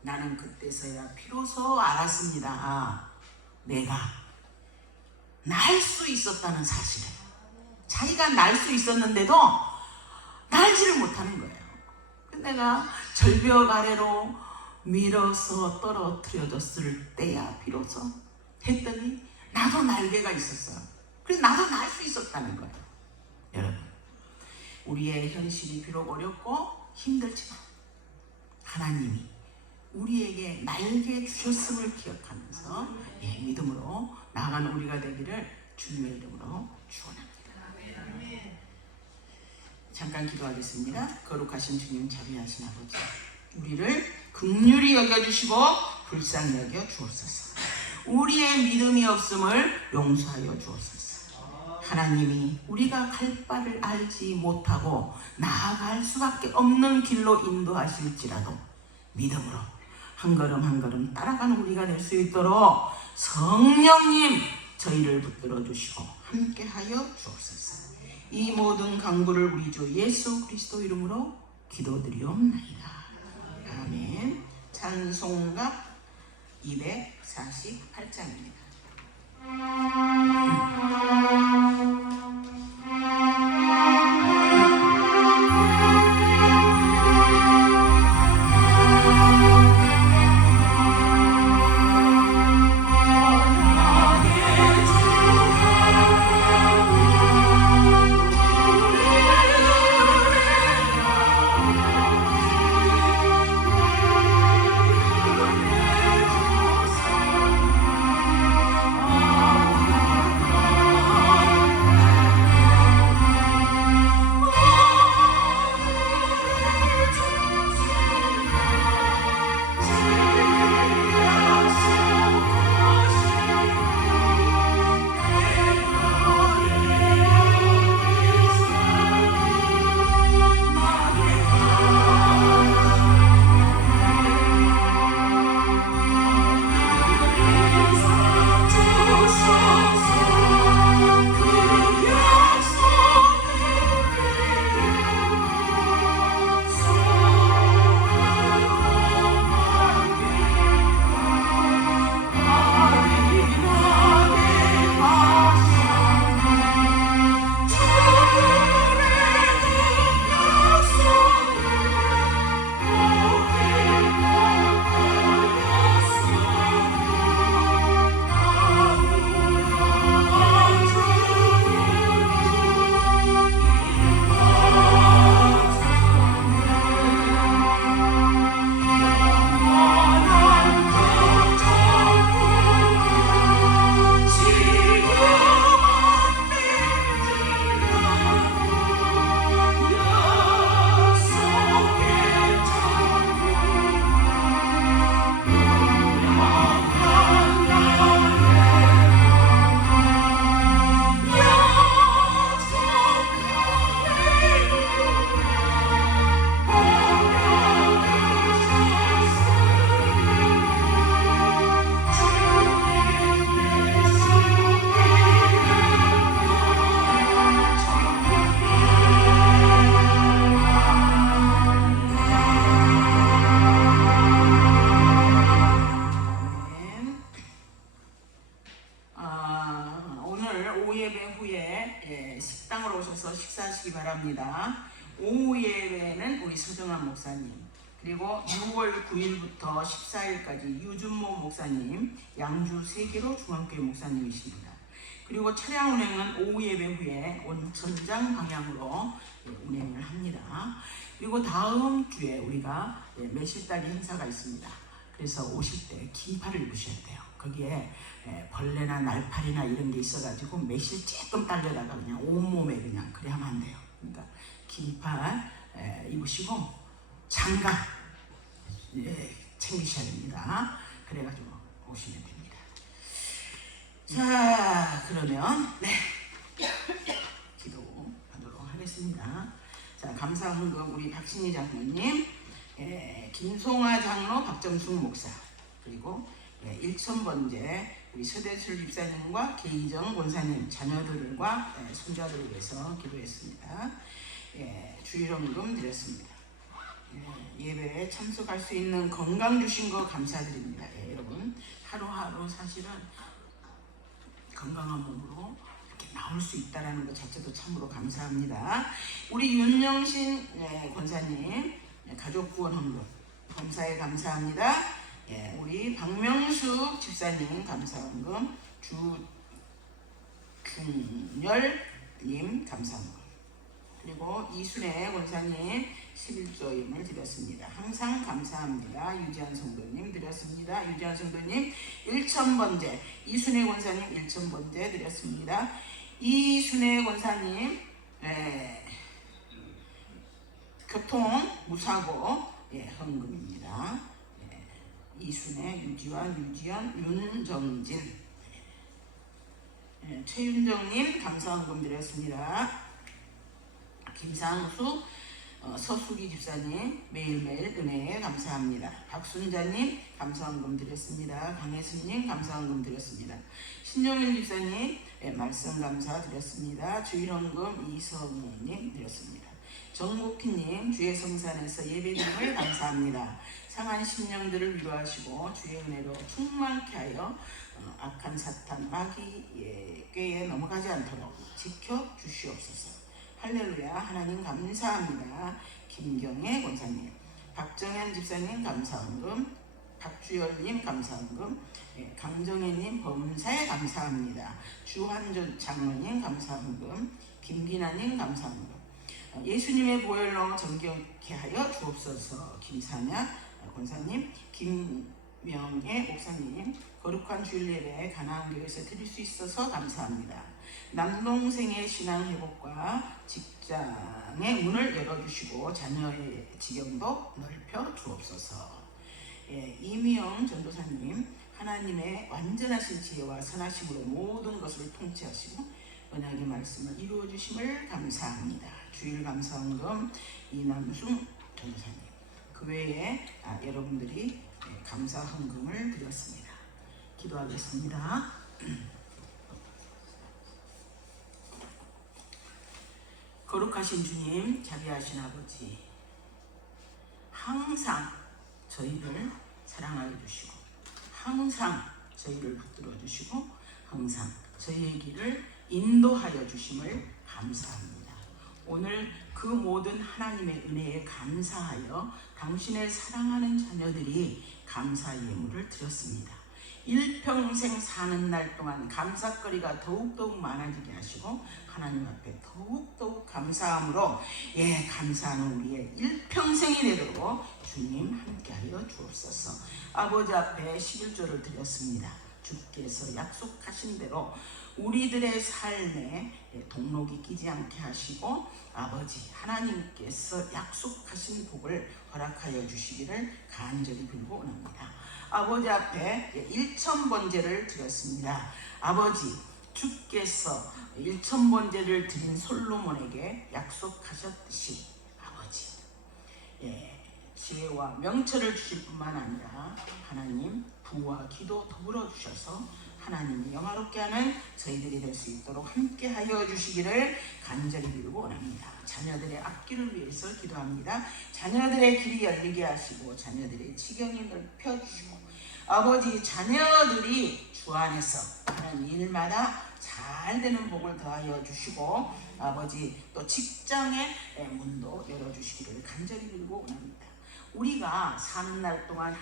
나는 그때서야 비로소 알았습니다. 아, 내가 날 수 있었다는 사실을. 자기가 날 수 있었는데도 날지를 못하는 거예요. 내가 절벽 아래로 밀어서 떨어뜨려졌을 때야 비로소 했더니 나도 날개가 있었어요. 그래서 나도 날 수 있었다는 거예요. 여러분, 우리의 현실이 비록 어렵고 힘들지만 하나님이 우리에게 날개 주셨음을 기억하면서 믿음으로 나아가는 우리가 되기를 주님의 이름으로 축원합니다. 잠깐 기도하겠습니다. 거룩하신 주님, 자비하신 아버지, 우리를 긍휼히 여겨주시고 불쌍히 여겨 주옵소서. 우리의 믿음이 없음을 용서하여 주옵소서. 하나님이 우리가 갈 바를 알지 못하고 나아갈 수밖에 없는 길로 인도하실지라도 믿음으로 한 걸음 한 걸음 따라가는 우리가 될 수 있도록 성령님 저희를 붙들어 주시고 함께하여 주옵소서. 이 모든 간구를 우리 주 예수 그리스도 이름으로 기도드리옵나이다. 아멘. 찬송가 248장입니다. 오후 예배는 우리 서정환 목사님, 그리고 6월 9일부터 14일까지 유준모 목사님, 양주 세계로 중앙교회 목사님이십니다. 그리고 차량 운행은 오후 예배 후에 온천장 방향으로 운행을 합니다. 그리고 다음 주에 우리가 매실다리 행사가 있습니다. 그래서 오실 때 긴팔을 입으셔야 돼요. 거기에 벌레나 날파리나 이런 게 있어가지고 매실 조금 딸려다가 그냥 온몸에 그냥 그래 하면 안 돼요. 그러니까 긴팔 입으시고 장갑 챙기셔야 됩니다. 그래가지고 오시면 됩니다. 자, 그러면 기도하도록 하겠습니다. 자, 감사헌금 우리 박신희 장로님, 김송아 장로, 박정숙 목사, 그리고 일천번제 우리 서대술 집사님과 계희정 권사님 자녀들과 손자들을 위해서 기도했습니다. 주일헌금 드렸습니다. 예배에 참석할 수 있는 건강 주신 거 감사드립니다. 여러분 하루하루 사실은 건강한 몸으로 이렇게 나올 수 있다는 것 자체도 참으로 감사합니다. 우리 윤영신 권사님 가족 구원 헌금 감사에 감사합니다. 우리 박명숙 집사님 감사 헌금, 주균열님 감사 헌금, 그리고 이순애 권사님 11조임을 드렸습니다. 항상 감사합니다. 유지한 성도님 드렸습니다. 유지한 성도님 1,000번제, 이순애 권사님 1,000번제 드렸습니다. 이순애 권사님 교통 무사고 헌금입니다. 이순애, 유지환, 유지연, 윤정진, 최윤정님 감사헌금 드렸습니다. 김상수, 서수기 집사님 매일매일 은혜에 감사합니다. 박순자님 감사헌금 드렸습니다. 강혜수님 감사헌금 드렸습니다. 신용일 집사님 말씀 감사 드렸습니다. 주일헌금 이성우님 드렸습니다. 정국희님 주의 성산에서 예배님을 감사합니다. 상한 심령들을 위로하시고 주의 은혜로 충만케 하여 악한 사탄 마귀의 꾀에 넘어가지 않도록 지켜주시옵소서. 할렐루야. 하나님 감사합니다. 김경애 권사님, 박정현 집사님 감사헌금, 박주열님 감사헌금, 강정혜님 범사에 감사합니다. 주한조 장로님 감사헌금, 김기나님 감사헌금, 예수님의 보혈로 정결케 하여 주옵소서. 김사냐 권사님, 김명애 목사님 거룩한 주일 예배 가나안교회에서 드릴 수 있어서 감사합니다. 남동생의 신앙 회복과 직장의 문을 열어주시고 자녀의 지경도 넓혀 주옵소서. 이미영 전도사님 하나님의 완전하신 지혜와 선하심으로 모든 것을 통치하시고 언약의 말씀을 이루어 주심을 감사합니다. 주일 감사헌금 이남순 전도사님, 그 외에 여러분들이 감사헌금을 드렸습니다. 기도하겠습니다. 거룩하신 주님, 자비하신 아버지, 항상 저희를 사랑하여 주시고 항상 저희를 붙들어 주시고 항상 저희의 길을 인도하여 주심을 감사합니다. 오늘 그 모든 하나님의 은혜에 감사하여 당신의 사랑하는 자녀들이 감사의 예물을 드렸습니다. 일평생 사는 날 동안 감사거리가 더욱더욱 많아지게 하시고 하나님 앞에 더욱더욱 감사함으로 감사하는 우리의 일평생이 되도록 주님 함께하여 주옵소서. 아버지 앞에 11조를 드렸습니다. 주께서 약속하신 대로 우리들의 삶에 동록이 끼지 않게 하시고 아버지 하나님께서 약속하신 복을 허락하여 주시기를 간절히 빌고 원합니다. 아버지 앞에 1,000번제를 드렸습니다. 아버지, 주께서 1,000번제를 드린 솔로몬에게 약속하셨듯이 아버지 지혜와 명철을 주실 뿐만 아니라 하나님 부와 기도 더불어 주셔서 하나님이 영화롭게 하는 저희들이 될 수 있도록 함께 하여 주시기를 간절히 빌고 원합니다. 자녀들의 앞길을 위해서 기도합니다. 자녀들의 길이 열리게 하시고 자녀들의 지경이 넓혀주시고 아버지 자녀들이 주 안에서 하는 일마다 잘 되는 복을 더하여 주시고 아버지 또 직장의 문도 열어주시기를 간절히 빌고 원합니다. 우리가 사는 날 동안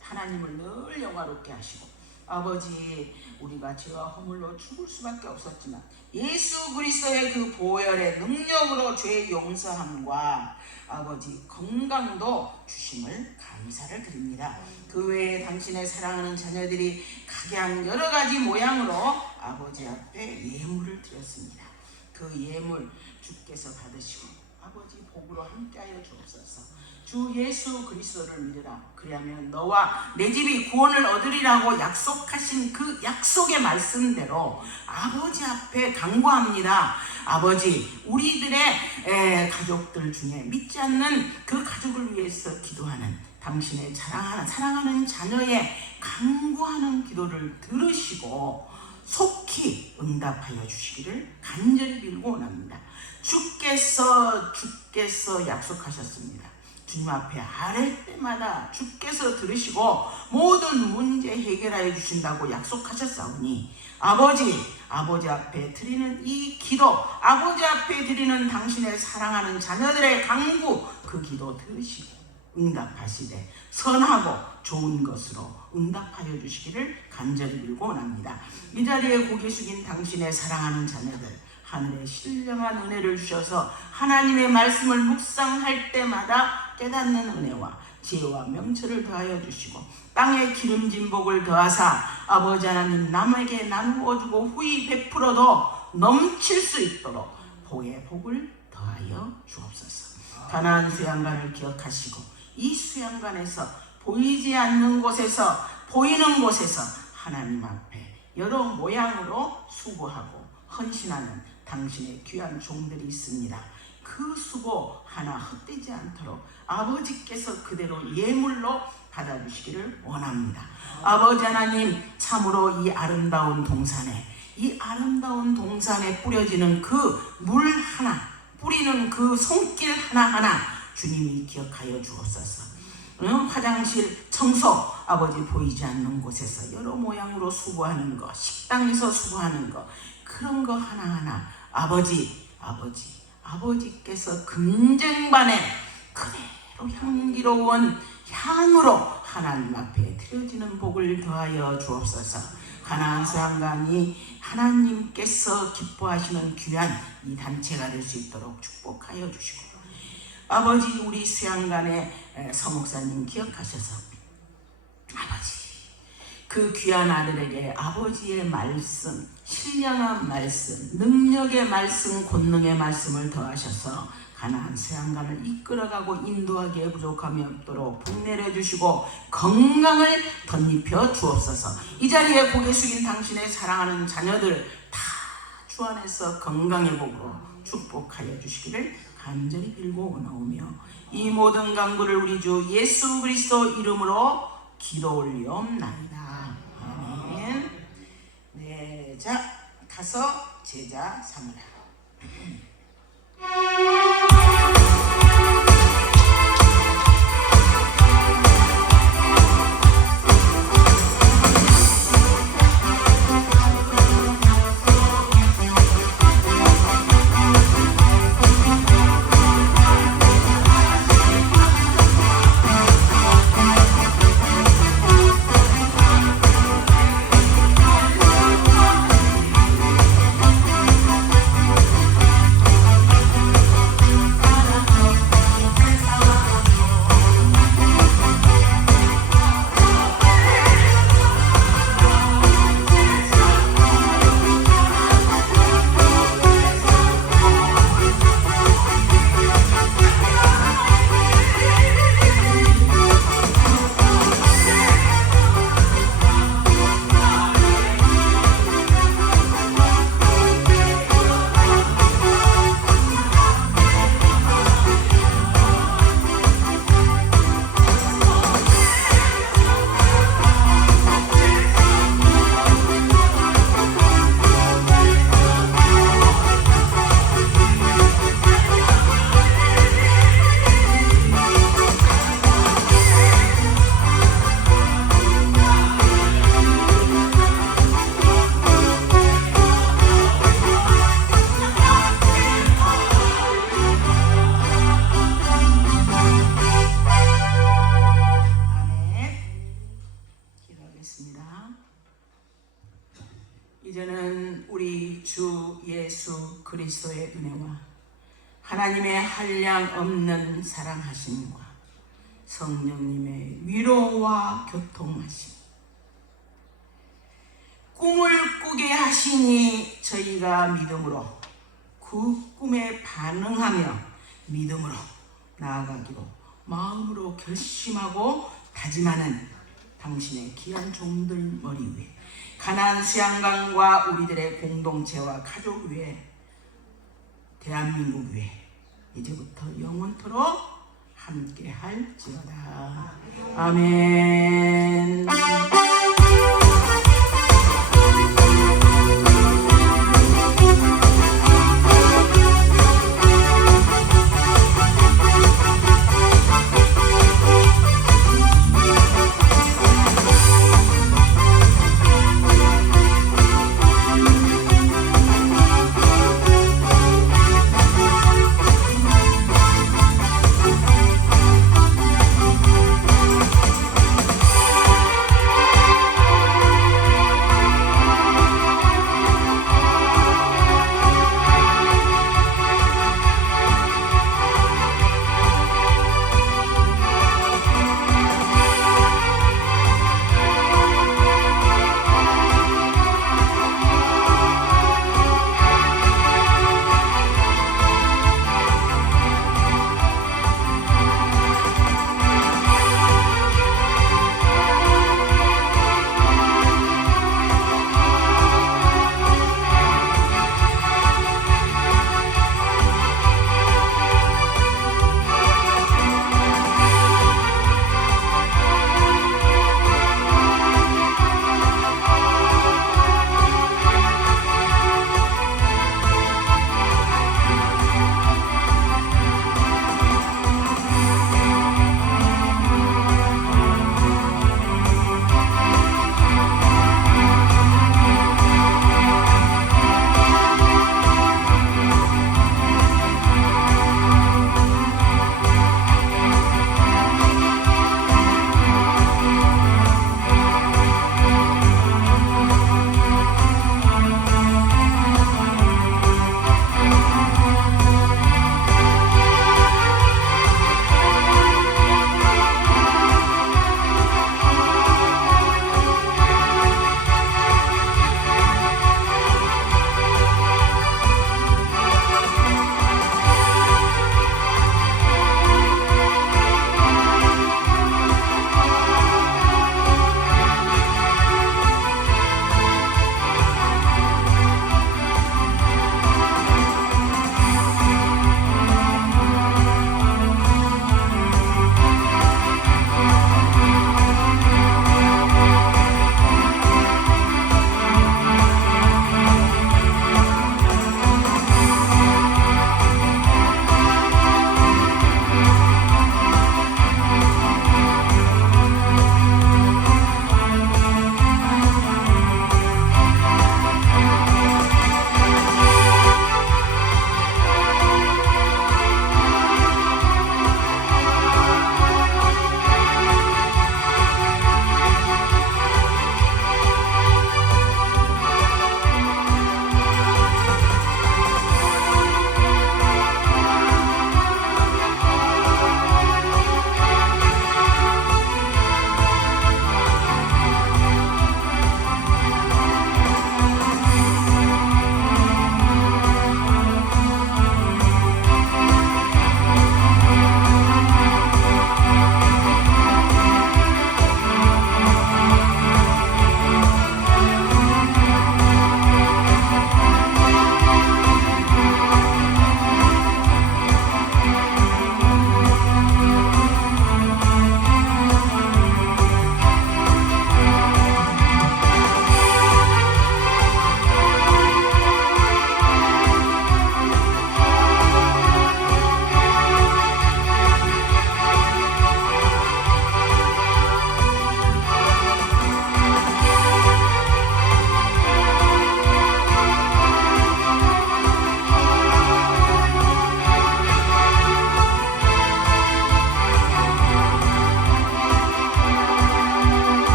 하나님을 늘 영화롭게 하시고, 아버지, 우리가 죄와 허물로 죽을 수밖에 없었지만 예수 그리스도의 그 보혈의 능력으로 죄 용서함과 아버지 건강도 주심을 감사를 드립니다. 그 외에 당신의 사랑하는 자녀들이 각양 여러 가지 모양으로 아버지 앞에 예물을 드렸습니다. 그 예물 주께서 받으시고 아버지 복으로 함께하여 주옵소서. 주 예수 그리스도를 믿으라. 그리하면 너와 내 집이 구원을 얻으리라고 약속하신 그 약속의 말씀대로 아버지 앞에 간구합니다. 아버지, 우리들의 가족들 중에 믿지 않는 그 가족을 위해서 기도하는 당신의 사랑하는 자녀의 간구하는 기도를 들으시고 속히 응답하여 주시기를 간절히 빌고 원합니다. 주께서 약속하셨습니다. 주님 앞에 아랠 때마다 주께서 들으시고 모든 문제 해결하여 주신다고 약속하셨사오니 아버지 앞에 드리는 이 기도, 아버지 앞에 드리는 당신의 사랑하는 자녀들의 간구, 그 기도 들으시고 응답하시되 선하고 좋은 것으로 응답하여 주시기를 간절히 빌고 원합니다. 이 자리에 고개 숙인 당신의 사랑하는 자녀들, 하늘의 신령한 은혜를 주셔서 하나님의 말씀을 묵상할 때마다 깨닫는 은혜와 지혜와 명철을 더하여 주시고 땅에 기름진 복을 더하사 아버지 하나님 남에게 나누어 주고 후히 베풀어도 넘칠 수 있도록 복의 복을 더하여 주옵소서. 가나안 수양관을 기억하시고 이 수양관에서 보이지 않는 곳에서 보이는 곳에서 하나님 앞에 여러 모양으로 수고하고 헌신하는 당신의 귀한 종들이 있습니다. 그 수고 하나 헛되지 않도록 아버지께서 그대로 예물로 받아주시기를 원합니다. 아버지 하나님, 참으로 이 아름다운 동산에 뿌려지는 그 물 하나, 뿌리는 그 손길 하나하나 주님이 기억하여 주옵소서. 화장실 청소, 아버지 보이지 않는 곳에서 여러 모양으로 수고하는 거, 식당에서 수고하는 거, 그런 거 하나하나 아버지께서 금쟁반에 그대로 향기로운 향으로 하나님 앞에 드려지는 복을 더하여 주옵소서. 가나안 수양관이 하나님께서 기뻐하시는 귀한 이 단체가 될 수 있도록 축복하여 주시고, 아버지, 우리 수양관의 서목사님 기억하셔서 아버지, 그 귀한 아들에게 아버지의 말씀, 신령한 말씀, 능력의 말씀, 권능의 말씀을 더하셔서 가나안 수양관을 이끌어가고 인도하기에 부족함이 없도록 복 내려주시고 건강을 덧입혀 주옵소서. 이 자리에 고개 숙인 당신의 사랑하는 자녀들 다 주 안에서 건강의 복으로 축복하여 주시기를 간절히 빌고 원하오며, 이 모든 간구를 우리 주 예수 그리스도 이름으로 기도 올리옵나이다. 아멘. 네, 자, 가서 제자 삼으라. 그리스도의 은혜와 하나님의 한량없는 사랑하심과 성령님의 위로와 교통하심, 꿈을 꾸게 하시니 저희가 믿음으로 그 꿈에 반응하며 믿음으로 나아가기로 마음으로 결심하고 다짐하는 당신의 귀한 종들 머리 위에 가나안 수양강과 우리들의 공동체와 가족 위에 대한민국 위에 이제부터 영원토록 함께 할지어다. 아멘.